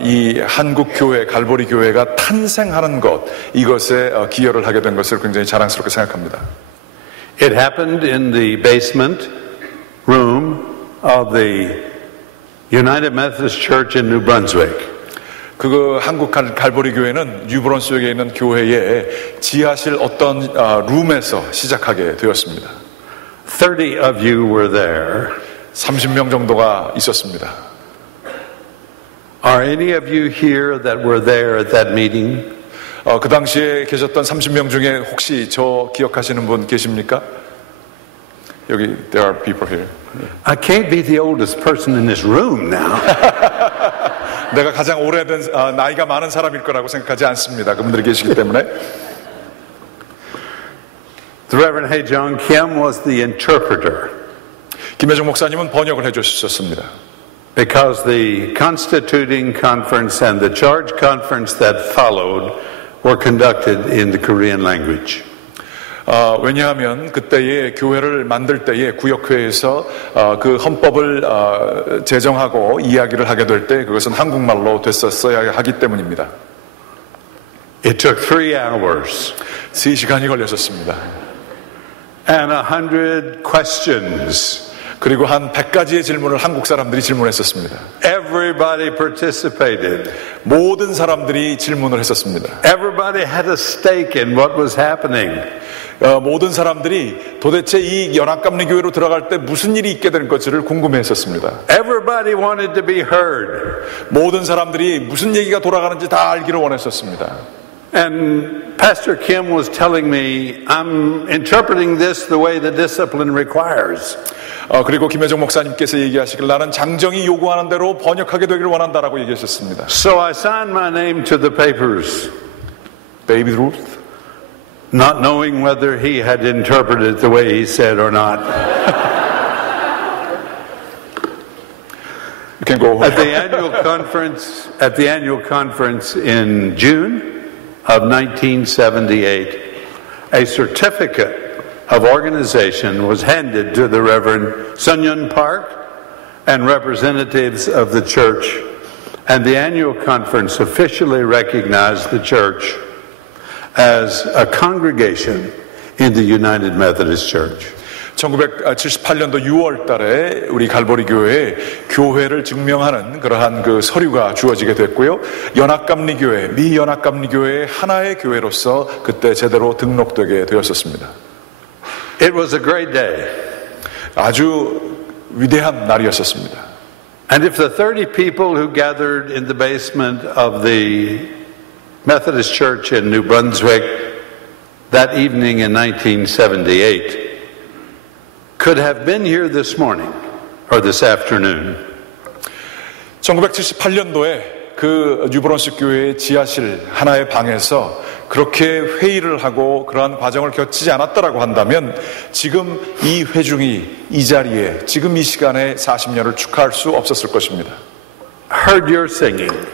이 한국 교회, 갈보리 교회가 탄생하는 것 이것에 기여를 하게 된 것을 굉장히 자랑스럽게 생각합니다. It happened in the basement room of the United Methodist Church in New Brunswick. 그 한국 갈보리 교회는 뉴브런스윅에 있는 교회의 지하실 어떤 룸에서 시작하게 되었습니다. 30 of you were there. 30명 정도가 있었습니다. Are any of you here that were there at that meeting? 그 당시에 계셨던 30명 중에 혹시 저 기억하시는 분 계십니까? 여기 there are people here. I can't be the oldest person in this room now. 내가 가장 오래된 나이가 많은 사람일 거라고 생각하지 않습니다. 그분들이 계시기 때문에. The Reverend Hae-jong Kim was the interpreter. 김혜종 목사님은 번역을 해주셨습니다. Because the constituting conference and the charge conference that followed were conducted in the Korean language. 왜냐하면 그때의 교회를 만들 때에 구역회에서 그 헌법을 제정하고 이야기를 하게 될 때 그것은 한국말로 됐었어야 하기 때문입니다. It took 3 hours. 3시간이 걸렸었습니다. And 100 questions. 그리고 한 100가지의 질문을 한국 사람들이 질문했었습니다. Everybody participated. 모든 사람들이 질문을 했었습니다. Everybody had a stake in what was happening. 모든 사람들이 도대체 이 연합감리교회로 들어갈 때 무슨 일이 있게 될 것을 궁금해했었습니다. Everybody wanted to be heard. 모든 사람들이 무슨 얘기가 돌아가는지 다 알기를 원했었습니다. And Pastor Kim was telling me, I'm interpreting this the way the discipline requires. 그리고 김혜종 목사님께서 얘기하시길 나는 장정이 요구하는 대로 번역하게 되기를 원한다라고 얘기하셨습니다. So I signed my name to the papers. David Ruth. Not knowing whether he had interpreted it the way he said or not. You can go. At the annual conference in June of 1978, a certificate of organization was handed to the Reverend Sun-Yun Park and representatives of the church, and the annual conference officially recognized the church as a congregation in the United Methodist Church. 1978년도 6월 달에 우리 갈보리 교회에 교회를 증명하는 그러한 그 서류가 주어지게 됐고요. 연합감리교회, 미 연합감리교회의 하나의 교회로서 그때 제대로 등록되게 되었었습니다. It was a great day. 아주 위대한 날이었었습니다. And if the 30 people who gathered in the basement of the Methodist Church in New Brunswick that evening in 1978 could have been here this morning or this afternoon, 1978년도에 그 뉴브런스윅 교회의 지하실 하나의 방에서 그렇게 회의를 하고 그러한 과정을 거치지 않았다라고 한다면 지금 이 회중이 이 자리에 지금 이 시간에 40년을 축하할 수 없었을 것입니다. heard your singing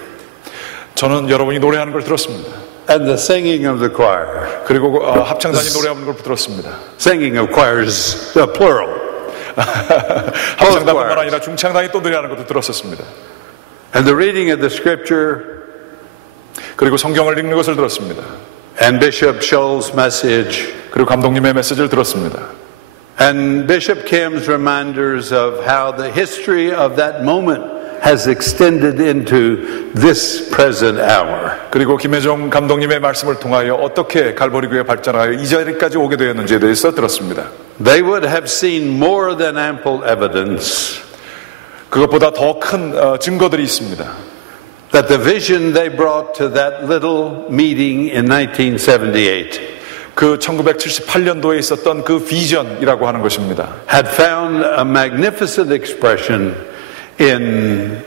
저는 여러분이 노래하는 걸 들었습니다. and the singing of the choir. 그리고 합창단이 노래하는 걸 들었습니다. Singing of choirs, plural. 합창단뿐만 아니라 중창단이 또 노래하는 것도 들었었습니다. And the reading of the scripture 그리고 성경을 읽는 것을 들었습니다. and Bishop Scholl's message 그리고 감독님의 메시지를 들었습니다. and Bishop Kim's reminders of how the history of that moment has extended into this present hour. 그리고 김혜정 감독님의 말씀을 통하여 어떻게 갈보리교회 발전하여 이 자리까지 오게 되었는지에 대해서 들었습니다. They would have seen more than ample evidence 그것보다 더 큰 증거들이 있습니다. that the vision they brought to that little meeting in 1978 그 1978년도에 있었던 그 비전이라고 하는 것입니다. had found a magnificent expression in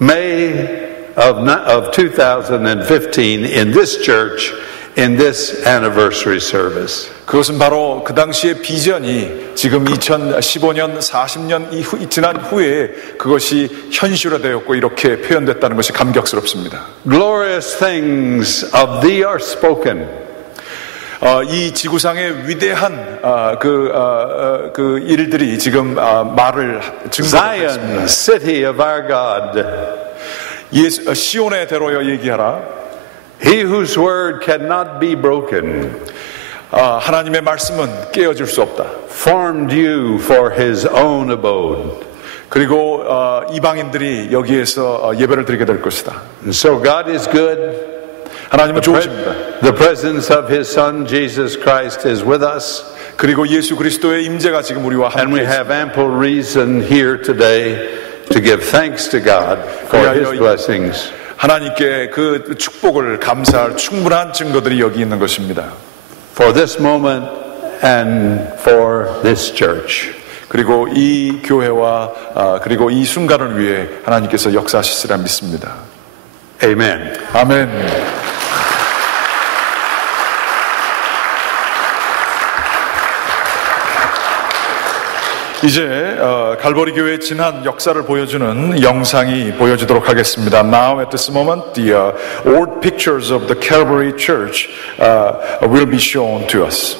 May of 2015 in this church in this anniversary service. 그것은 바로 그 당시의 비전이 지금 2015년 40년 지난 후에 그것이 현실화되었고 이렇게 표현됐다는 것이 감격스럽습니다. Glorious things of thee are spoken. 이 지구상의 위대한 그 일들이 지금 말을 증거했습니다. Zion, city of our God. 시온의 대로여 얘기하라. He whose word cannot be broken. 하나님의 말씀은 깨어질 수 없다. Formed you for his own abode. 그리고 이방인들이 여기에서 예배를 드리게 될 것이다. And so God is good. 하나님은 좋으십니다. The presence of his son Jesus Christ is with us. 그리고 예수 그리스도의 임재가 지금 우리와 And we 함께 have ample reason here today to give thanks to God for his blessings. 하나님께 그 축복을 감사할 충분한 증거들이 여기 있는 것입니다. For this moment and for this church. 그리고 이 교회와 그리고 이 순간을 위해 하나님께서 역사하시리라 믿습니다. Amen. 아멘. 이제 갈보리 교회의 지난 역사를 보여주는 영상이 보여지도록 하겠습니다. Now at this moment, the old pictures of the Calvary Church will be shown to us.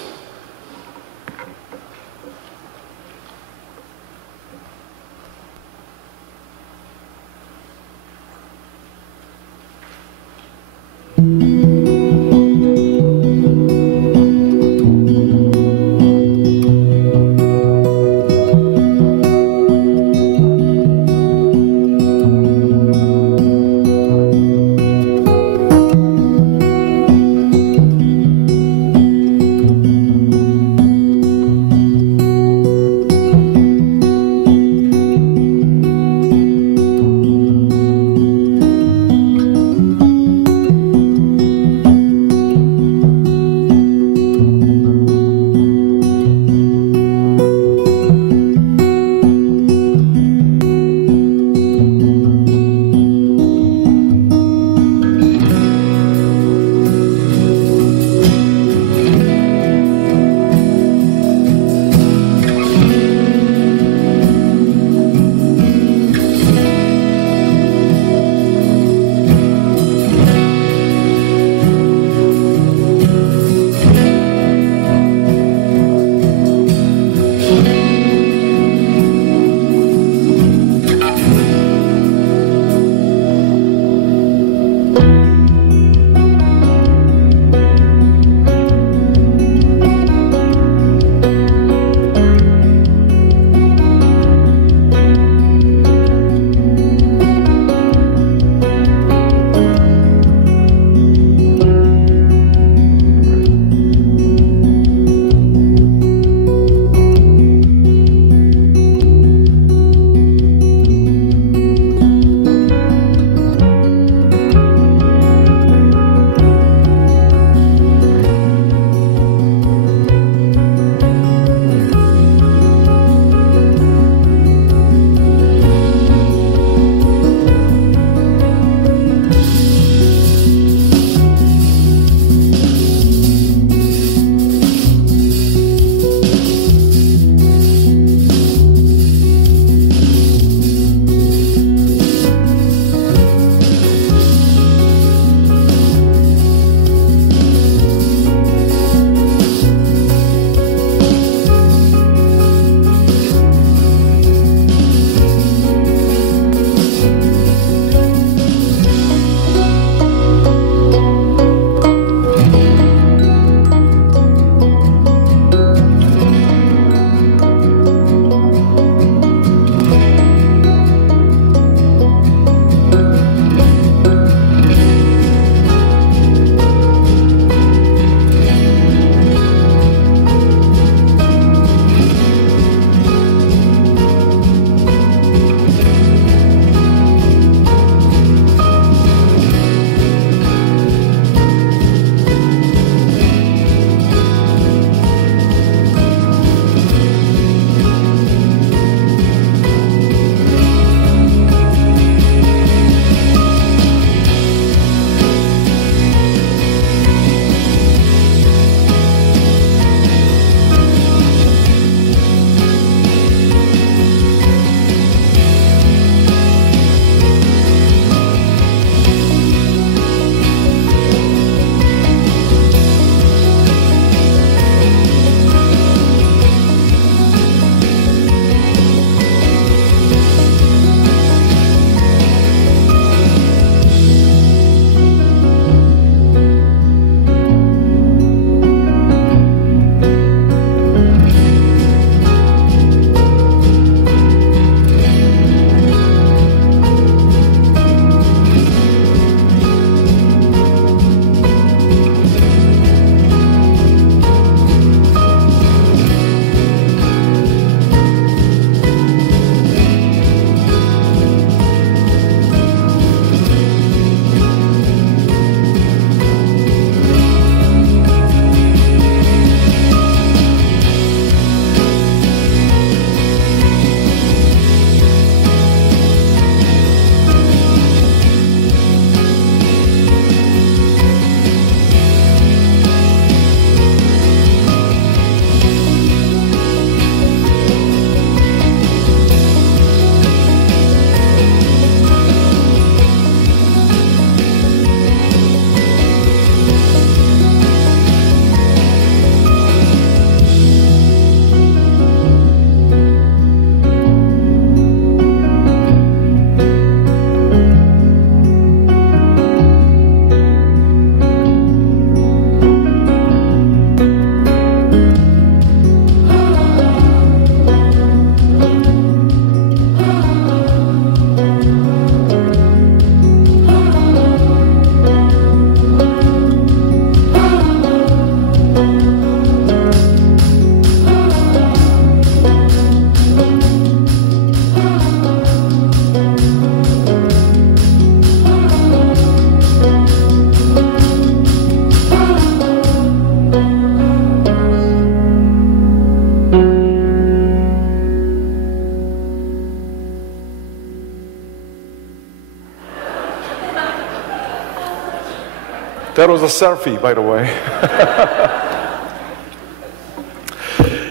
That was a selfie, by the way.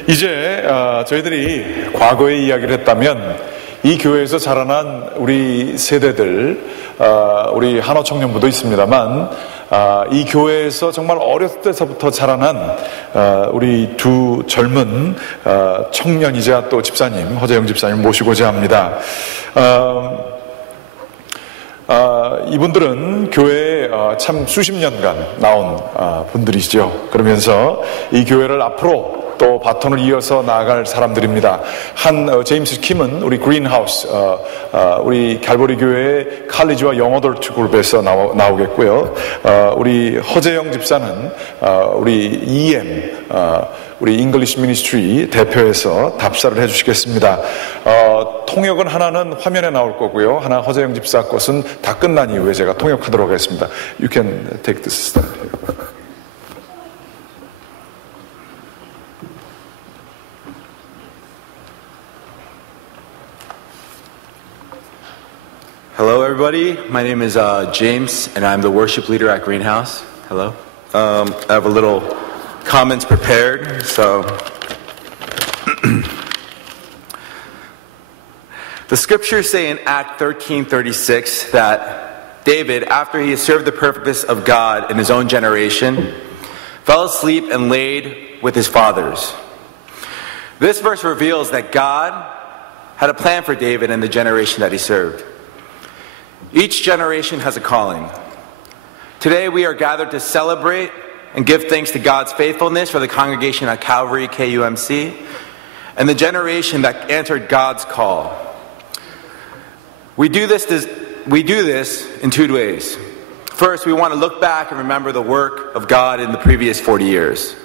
이제 저희들이 과거의 이야기를 했다면 이 교회에서 자라난 우리 세대들, 우리 한화 청년부도 있습니다만 이 교회에서 정말 어렸을 때서부터 자라난 우리 두 젊은 청년이자 또 집사님, 허재영 집사님 모시고자 합니다. 이분들은 교회에 참 수십 년간 나온 분들이시죠. 그러면서 이 교회를 앞으로 또 바톤을 이어서 나아갈 사람들입니다. 제임스 킴은 우리 그린하우스, 우리 갈보리 교회의 칼리지와 영어돌트 그룹에서 나오겠고요. 우리 허재영 집사는 우리 EM, 우리 잉글리시 미니스트리 대표에서 답사를 해주시겠습니다. 통역은 하나는 화면에 나올 거고요. 하나 허재영 집사 것은 다 끝난 이후에 제가 통역하도록 하겠습니다. You can take this step here. Hello, everybody. My name is James, and I'm the worship leader at Greenhouse. Hello. I have a little comments prepared, so. The scriptures say in Act 13:36 that David, after he had served the purpose of God in his own generation, fell asleep and laid with his fathers. This verse reveals that God had a plan for David and the generation that he served. Each generation has a calling. Today we are gathered to celebrate and give thanks to God's faithfulness for the congregation at Calvary KUMC and the generation that answered God's call. We do this in two ways. First, we want to look back and remember the work of God in the previous 40 years.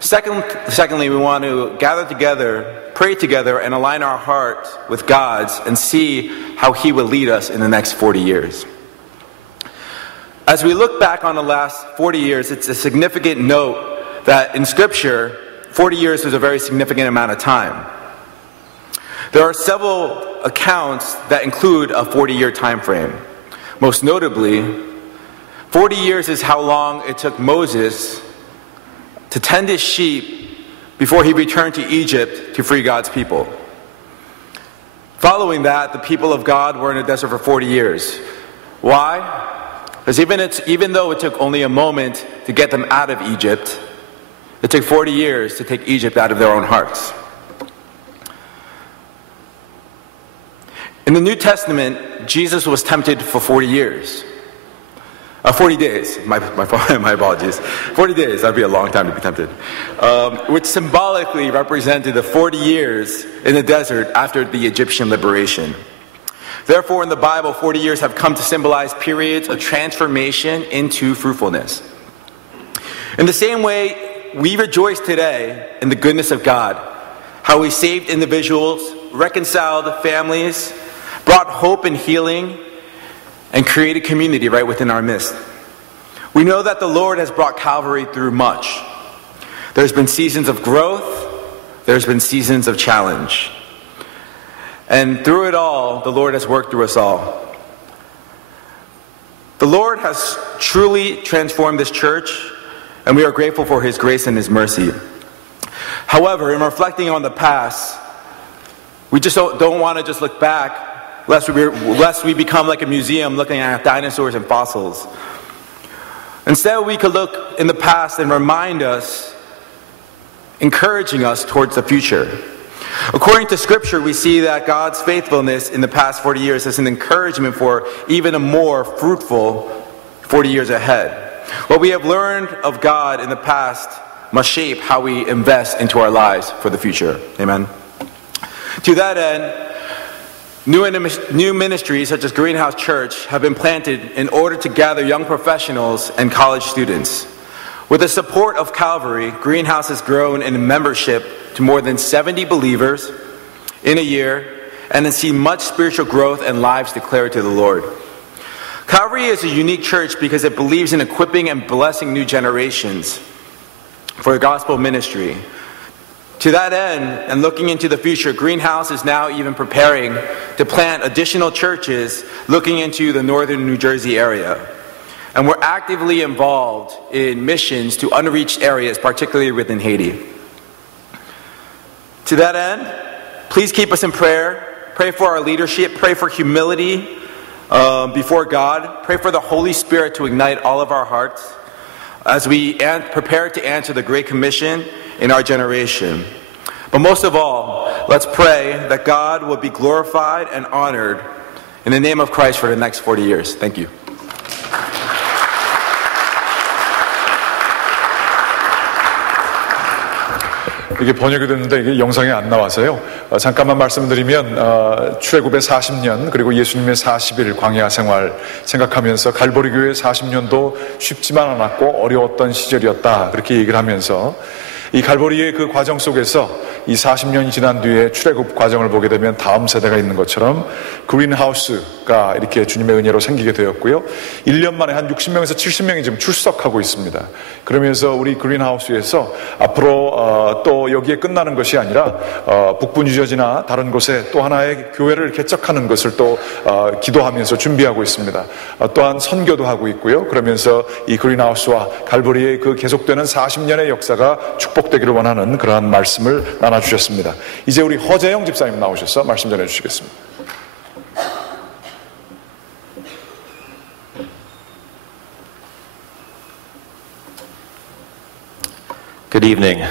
Secondly, we want to gather together, pray together, and align our hearts with God's and see how He will lead us in the next 40 years. As we look back on the last 40 years, it's a significant note that in Scripture, 40 years is a very significant amount of time. There are several accounts that include a 40-year time frame. Most notably, 40 years is how long it took Moses to tend his sheep before he returned to Egypt to free God's people. Following that, the people of God were in the desert for 40 years. Why? Because even though it took only a moment to get them out of Egypt, it took 40 years to take Egypt out of their own hearts. In the New Testament, Jesus was tempted for 40 years. 40 days, my apologies. 40 days, that'd be a long time to be tempted. Which symbolically represented the 40 years in the desert after the Egyptian liberation. Therefore, in the Bible, 40 years have come to symbolize periods of transformation into fruitfulness. In the same way, we rejoice today in the goodness of God, how He saved individuals, reconciled families, brought hope and healing, and created community right within our midst. We know that the Lord has brought Calvary through much. There's been seasons of growth, there's been seasons of challenge. And through it all, the Lord has worked through us all. The Lord has truly transformed this church, and we are grateful for His grace and His mercy. However, in reflecting on the past, we just don't want to just look back lest we become like a museum looking at dinosaurs and fossils. Instead, we could look in the past and remind us, encouraging us towards the future. According to Scripture, we see that God's faithfulness in the past 40 years is an encouragement for even a more fruitful 40 years ahead. What we have learned of God in the past must shape how we invest into our lives for the future. Amen. To that end, new ministries such as Greenhouse Church have been planted in order to gather young professionals and college students. With the support of Calvary, Greenhouse has grown in membership to more than 70 believers in a year and has seen much spiritual growth and lives declared to the Lord. Calvary is a unique church because it believes in equipping and blessing new generations for the gospel ministry. To that end, and looking into the future, Greenhouse is now even preparing to plant additional churches looking into the northern New Jersey area. and we're actively involved in missions to unreached areas, particularly within Haiti. To that end, please keep us in prayer. Pray for our leadership. Pray for humility before God. Pray for the Holy Spirit to ignite all of our hearts as we prepare to answer the Great Commission in our generation. But most of all, let's pray that God will be glorified and honored in the name of Christ for the next 40 years. Thank you. 이게 번역이 됐는데 이게 영상이 안 나와서요. 잠깐만 말씀드리면 출애굽의 40년 그리고 예수님의 40일 광야 생활 생각하면서 갈보리 교회 40년도 쉽지만 않았고 어려웠던 시절이었다 그렇게 얘기를 하면서 이 갈보리의 그 과정 속에서 이 40년이 지난 뒤에 출애굽 과정을 보게 되면 다음 세대가 있는 것처럼 그린하우스가 이렇게 주님의 은혜로 생기게 되었고요. 1년 만에 한 60명에서 70명이 지금 출석하고 있습니다. 그러면서 우리 그린하우스에서 앞으로 또 여기에 끝나는 것이 아니라 북부 뉴저지나 다른 곳에 또 하나의 교회를 개척하는 것을 또 기도하면서 준비하고 있습니다. 또한 선교도 하고 있고요. 그러면서 이 그린하우스와 갈보리의 그 계속되는 40년의 역사가 축복되기를 원하는 그러한 말씀을 나눠주셨습니다. 이제 우리 허재영 집사님 나오셔서 말씀 전해주시겠습니다. Good evening.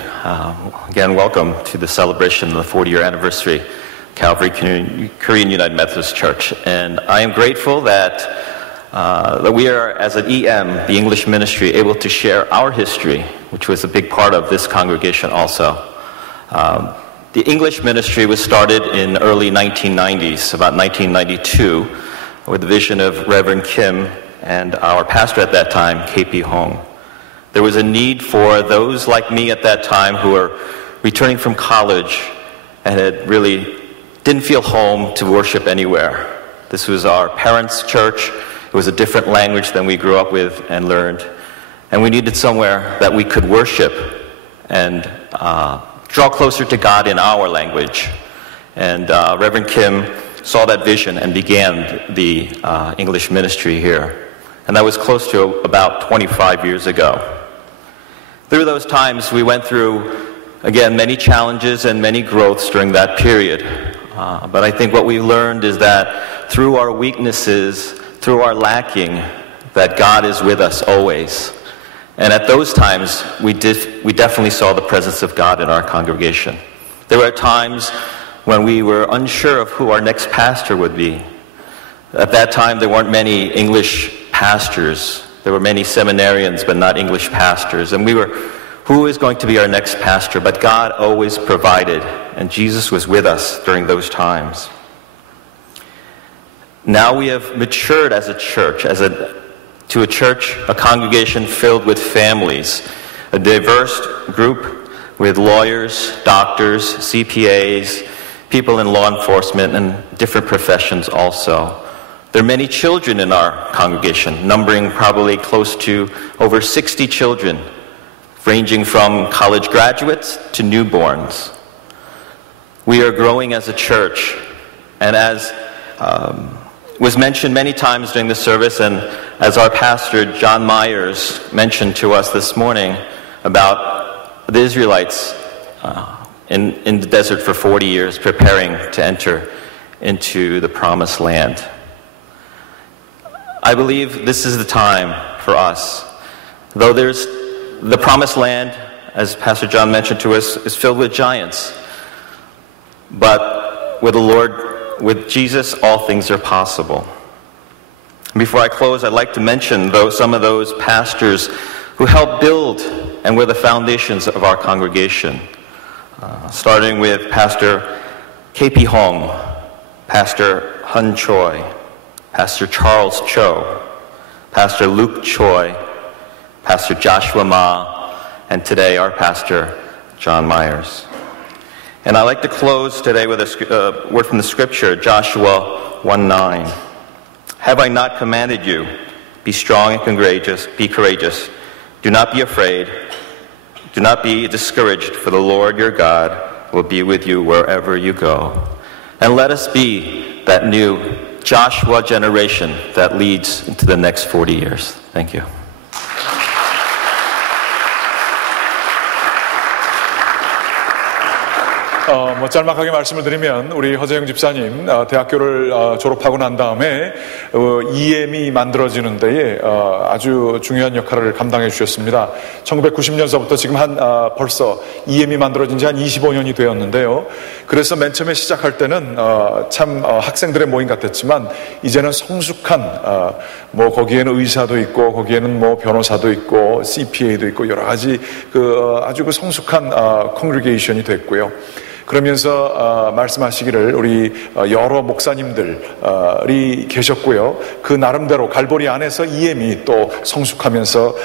Again, welcome to the celebration of the 40-year anniversary Calvary Korean United Methodist Church. And I am grateful that we are, as an EM, the English ministry, able to share our history, which was a big part of this congregation also. The English ministry was started in early 1990s, about 1992, with the vision of Reverend Kim and our pastor at that time, K.P. Hong. There was a need for those like me at that time who were returning from college and had really didn't feel home to worship anywhere. This was our parents' church. It was a different language than we grew up with and learned. And we needed somewhere that we could worship and draw closer to God in our language. And Reverend Kim saw that vision and began the English ministry here. And that was close to about 25 years ago. Through those times, we went through, again, many challenges and many growths during that period. But I think what we learned is that through our weaknesses, through our lacking, that God is with us always. And at those times, we definitely saw the presence of God in our congregation. There were times when we were unsure of who our next pastor would be. At that time, there weren't many English pastors. There were many seminarians, but not English pastors. And we were, who is going to be our next pastor? But God always provided, and Jesus was with us during those times. Now we have matured as a church, to a church, a congregation filled with families, a diverse group with lawyers, doctors, CPAs, people in law enforcement, and different professions also. There are many children in our congregation, numbering probably close to over 60 children, ranging from college graduates to newborns. We are growing as a church, and as was mentioned many times during the service, and as our pastor John Myers mentioned to us this morning about the Israelites in the desert for 40 years preparing to enter into the promised land. I believe this is the time for us. Though there's the promised land, as Pastor John mentioned to us, is filled with giants. But with the Lord, with Jesus, all things are possible. Before I close, I'd like to mention some of those pastors who helped build and were the foundations of our congregation. Starting with Pastor K.P. Hong, Pastor Hun Choi, Pastor Charles Cho, Pastor Luke Choi, Pastor Joshua Ma, and today our Pastor John Myers. And I'd like to close today with a word from the Scripture, Joshua 1:9. Have I not commanded you? Be strong and courageous. Be courageous. Do not be afraid. Do not be discouraged, for the Lord your God will be with you wherever you go. And let us be that new Joshua generation that leads into the next 40 years. Thank you. 짤막하게 말씀을 드리면 우리 허재영 집사님 대학교를 졸업하고 난 다음에 EM이 만들어지는 데에 아주 중요한 역할을 감당해 주셨습니다. 1990년서부터 지금 벌써 EM이 만들어진 지 한 25년이 되었는데요. 그래서 맨 처음에 시작할 때는 참 학생들의 모임 같았지만 이제는 성숙한 거기에는 의사도 있고 거기에는 변호사도 있고 CPA도 있고 여러 가지 아주 성숙한 컨그리게이션이 됐고요. 그러면서 말씀하시기를 우리 여러 목사님들이 계셨고요. 그 나름대로 갈보리 안에서 EM이 또 성숙하면서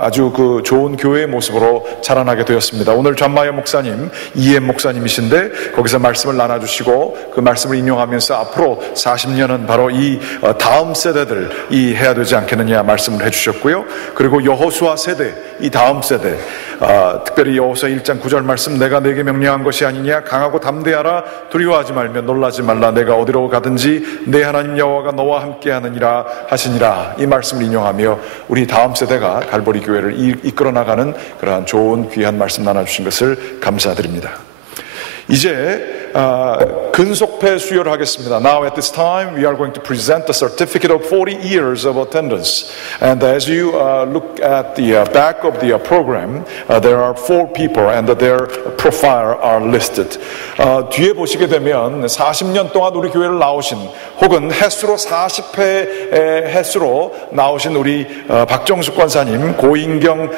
아주 좋은 교회의 모습으로 자라나게 되었습니다. 오늘 전마여 목사님, EM 목사님이신데 거기서 말씀을 나눠주시고 그 말씀을 인용하면서 앞으로 40년은 바로 이 다음 세대들이 해야 되지 않겠느냐 말씀을 해주셨고요. 그리고 여호수아 세대, 이 다음 세대, 특별히 여호수아 1장 9절 말씀, 내가 네게 명령한 것이 아니냐, 강하고 담대하라, 두려워하지 말며 놀라지 말라, 내가 어디로 가든지 내 하나님 여호와가 너와 함께하느니라 하시니라, 이 말씀을 인용하며 우리 다음 세대가 갈보리 교회를 이끌어 나가는 그러한 좋은 귀한 말씀 나눠주신 것을 감사드립니다. 이제 근속패 수여를 하겠습니다. Now at this time we are going to present the certificate of 40 years of attendance. And as you look at the back of the program, there are 4 people and their profile are listed. 뒤에 보시게 되면 40년 동안 우리 교회를 나오신 혹은 횟수로 40회 횟수로 나오신 우리 박정숙 권사님, 고인경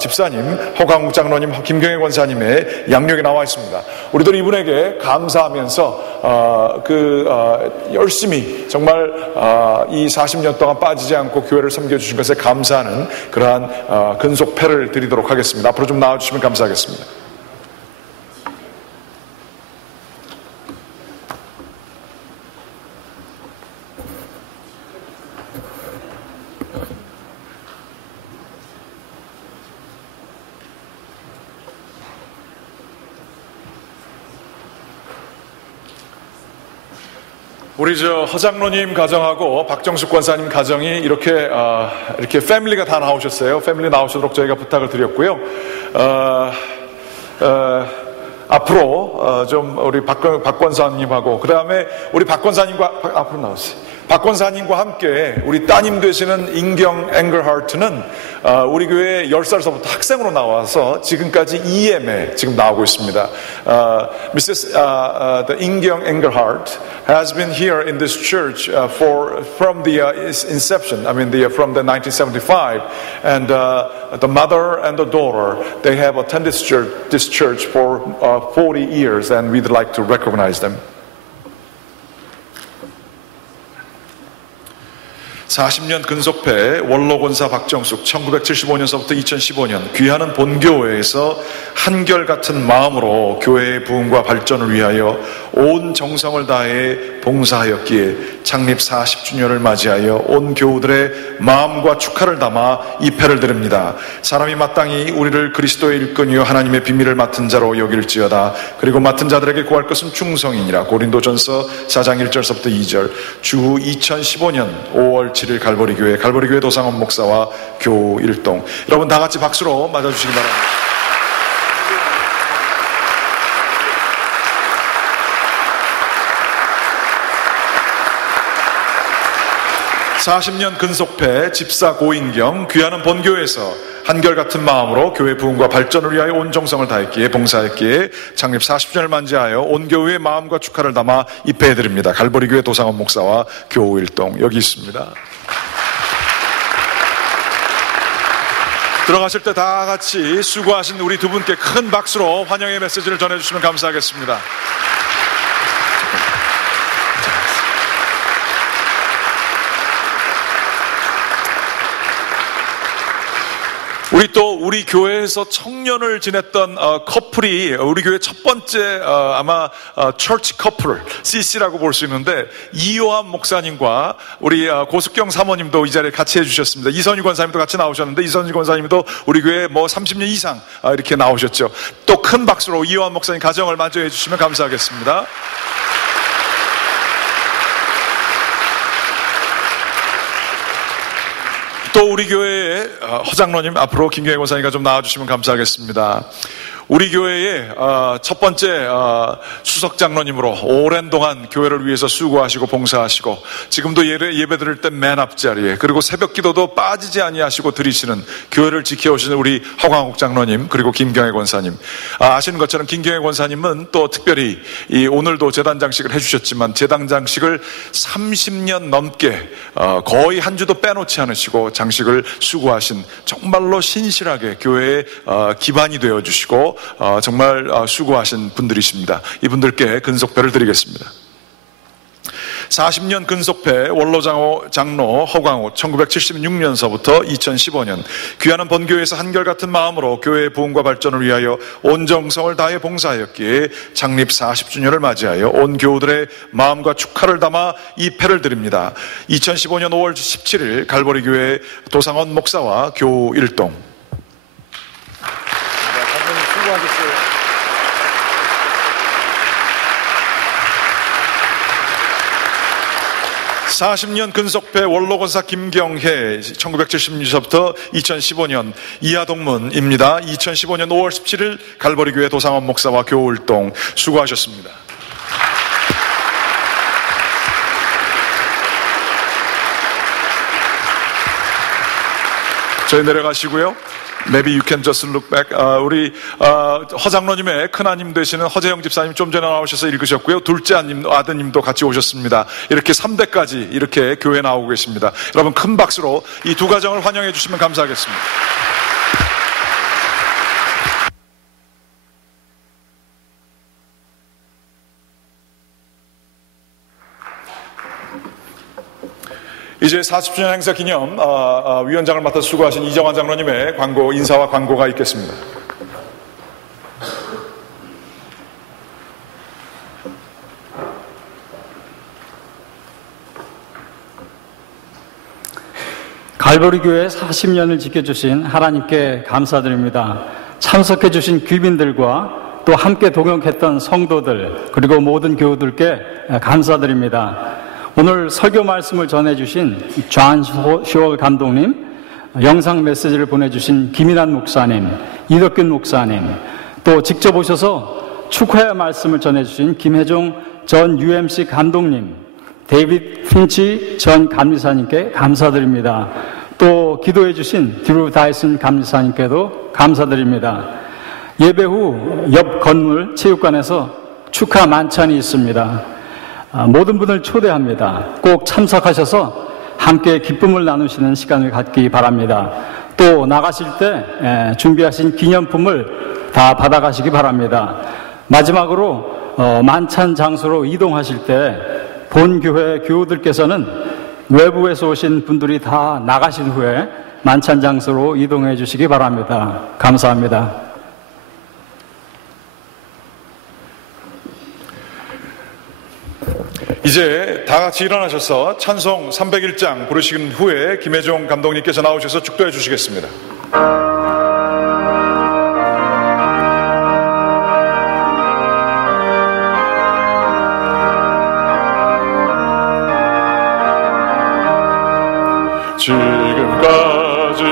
집사님, 허광욱 장로님, 김경애 권사님의 양력이 나와 있습니다. 우리들 이분에게 감사하면서 열심히 정말 이 40년 동안 빠지지 않고 교회를 섬겨주신 것에 감사하는 그러한 근속패를 드리도록 하겠습니다. 앞으로 좀 나와주시면 감사하겠습니다. 우리 허장로님 가정하고 박정숙 권사님 가정이 이렇게 패밀리가 다 나오셨어요. 패밀리 나오시도록 저희가 부탁을 드렸고요. 앞으로 좀 우리 박 권사님하고 그 다음에 우리 박 권사님과 앞으로 나오세요. 박 권사님과 함께 우리 따님 되시는 인경 앵글하트는 우리 교회 10살서부터 학생으로 나와서 지금까지 EM에 지금 나오고 있습니다. Mrs. The 인경 앵글하트 has been here in this church from the inception. I mean, from the 1975, and the mother and the daughter, they have attended this church for 40 years, and we'd like to recognize them. 40년 근속패 원로권사 박정숙, 1975년서부터 2015년 귀하는 본교회에서 한결같은 마음으로 교회의 부흥과 발전을 위하여 온 정성을 다해 봉사하였기에 창립 40주년을 맞이하여 온 교우들의 마음과 축하를 담아 이 패를 드립니다. 사람이 마땅히 우리를 그리스도의 일꾼이요 하나님의 비밀을 맡은 자로 여길지어다. 그리고 맡은 자들에게 구할 것은 충성이니라. 고린도전서 4장 1절서부터 2절. 주후 2015년 5월 7일 갈보리교회 도상원 목사와 교우 일동. 여러분 다 같이 박수로 맞아주시기 바랍니다. 40년 근속패 집사 고인경, 귀하는 본교회에서 한결같은 마음으로 교회 부흥과 발전을 위하여 온 정성을 다했기에 봉사했기에 창립 40주년을 맞이하여 온 교회의 마음과 축하를 담아 입회해드립니다. 갈보리교회 도상원 목사와 교우 일동 여기 있습니다. 들어가실 때 다 같이 수고하신 우리 두 분께 큰 박수로 환영의 메시지를 전해주시면 감사하겠습니다. 우리 교회에서 청년을 지냈던 커플이 우리 교회 첫 번째 아마 처치 커플 CC라고 볼 수 있는데, 이요한 목사님과 우리 고숙경 사모님도 이 자리에 같이 해주셨습니다. 이선희 권사님도 같이 나오셨는데, 이선희 권사님도 우리 교회 30년 이상 이렇게 나오셨죠. 또 큰 박수로 이요한 목사님 가정을 맞이해 주시면 감사하겠습니다. 또 우리 교회의 허장로님 앞으로 김경혜 권사님과 좀 나와주시면 감사하겠습니다. 우리 교회의 첫 번째 수석 장로님으로 오랜 동안 교회를 위해서 수고하시고 봉사하시고 지금도 예배 드릴 때 맨 앞자리에 그리고 새벽 기도도 빠지지 아니하시고 드리시는 교회를 지켜오시는 우리 허광욱 장로님 그리고 김경혜 권사님, 아시는 것처럼 김경혜 권사님은 또 특별히 오늘도 제단 장식을 해주셨지만 제단 장식을 30년 넘게 거의 한 주도 빼놓지 않으시고 장식을 수고하신 정말로 신실하게 교회의 기반이 되어주시고 정말 수고하신 분들이십니다. 이분들께 근속배를 드리겠습니다. 40년 근속배 원로장로 허광호 1976년서부터 2015년 귀하는 본교회에서 한결같은 마음으로 교회의 부흥과 발전을 위하여 온 정성을 다해 봉사하였기에 창립 40주년을 맞이하여 온 교우들의 마음과 축하를 담아 이 패를 드립니다. 2015년 5월 17일 갈보리 교회 도상원 목사와 교우 일동. 수고하셨어요. 40년 근속배 원로권사 김경혜 1976년부터 2015년 이하동문입니다. 2015년 5월 17일 갈보리교회 도상원 목사와 교울동 수고하셨습니다. 저희 내려가시고요. Maybe you can just look back. 우리 허장로님의 큰아님 되시는 허재영 집사님 좀 전에 나오셔서 읽으셨고요. 둘째 아드님도 같이 오셨습니다. 이렇게 3대까지 이렇게 교회에 나오고 계십니다. 여러분 큰 박수로 이 두 가정을 환영해 주시면 감사하겠습니다. 이제 40주년 행사 기념 위원장을 맡아서 수고하신 이정환 장로님의 인사와 광고가 있겠습니다. 갈보리 교회 40년을 지켜주신 하나님께 감사드립니다. 참석해 주신 귀빈들과 또 함께 동역했던 성도들 그리고 모든 교우들께 감사드립니다. 오늘 설교 말씀을 전해주신 존 쇼얼 감독님, 영상 메시지를 보내주신 김인환 목사님, 이덕균 목사님, 또 직접 오셔서 축하의 말씀을 전해주신 김혜종 전 UMC 감독님, 데이빗 핀치 전 감리사님께 감사드립니다. 또 기도해주신 드루 다이슨 감리사님께도 감사드립니다. 예배 후 옆 건물 체육관에서 축하 만찬이 있습니다. 모든 분을 초대합니다. 꼭 참석하셔서 함께 기쁨을 나누시는 시간을 갖기 바랍니다. 또 나가실 때 준비하신 기념품을 다 받아가시기 바랍니다. 마지막으로 만찬 장소로 이동하실 때 본교회 교우들께서는 외부에서 오신 분들이 다 나가신 후에 만찬 장소로 이동해 주시기 바랍니다. 감사합니다. 이제 다 같이 일어나셔서 찬송 301장 부르신 후에 김혜종 감독님께서 나오셔서 축도해 주시겠습니다. 지금까지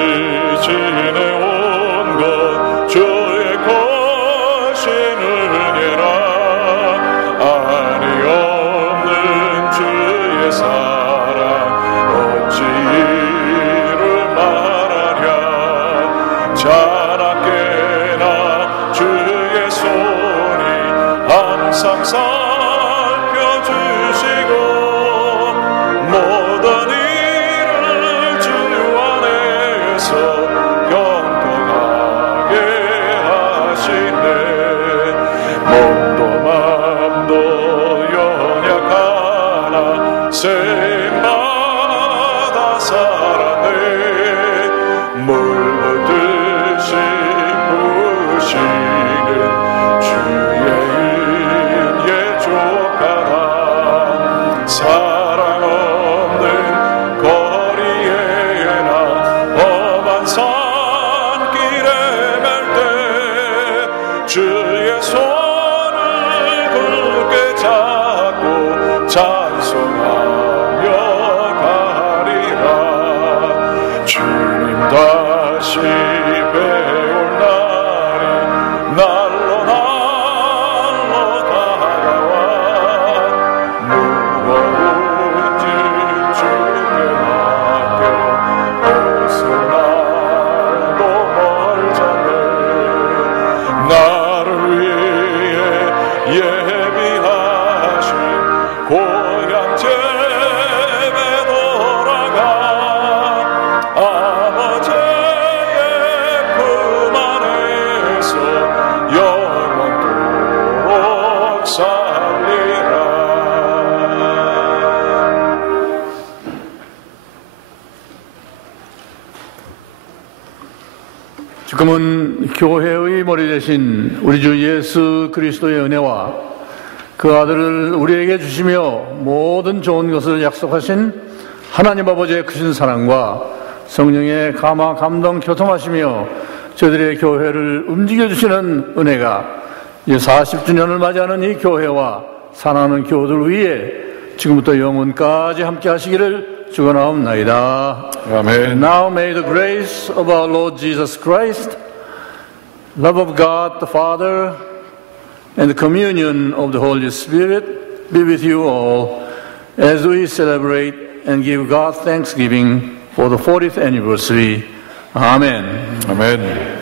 지내온 것 주의 거신 은혜라 아니 없는 주의 사랑 어찌 이루 말하랴 자나깨나 주의 손이 항상 살펴주시고 모든 경통하게 하시네 몸도 맘도 연약하나 샘받아 살았네 물들듯이 부시는 주의 은혜 족하다 사랑 없는 거리에 나 험한 성 주님 다시 배울 날이 날로 다가와 무거운 짐 주께 맡겨 벗어나도 멀잖네. 나를 위해 예비하신 고향 집에 돌아가 아버지의 품 안에서 영원토록 살리라. 지금은 교회의 머리 대신 우리 주 예수 그리스도의 은혜와 그 아들을 우리에게 주시며 모든 좋은 것을 약속하신 하나님 아버지의 크신 사랑과 성령의 감화 감동 교통하시며 저희들의 교회를 움직여주시는 은혜가 이제 40주년을 맞이하는 이 교회와 사랑하는 교우들 위에 지금부터 영원까지 함께 하시기를 축원하옵나이다. 아멘. Now may the grace of our Lord Jesus Christ, love of God the Father, and the communion of the Holy Spirit be with you all as we celebrate and give God thanksgiving for the 40th anniversary. Amen. 아멘.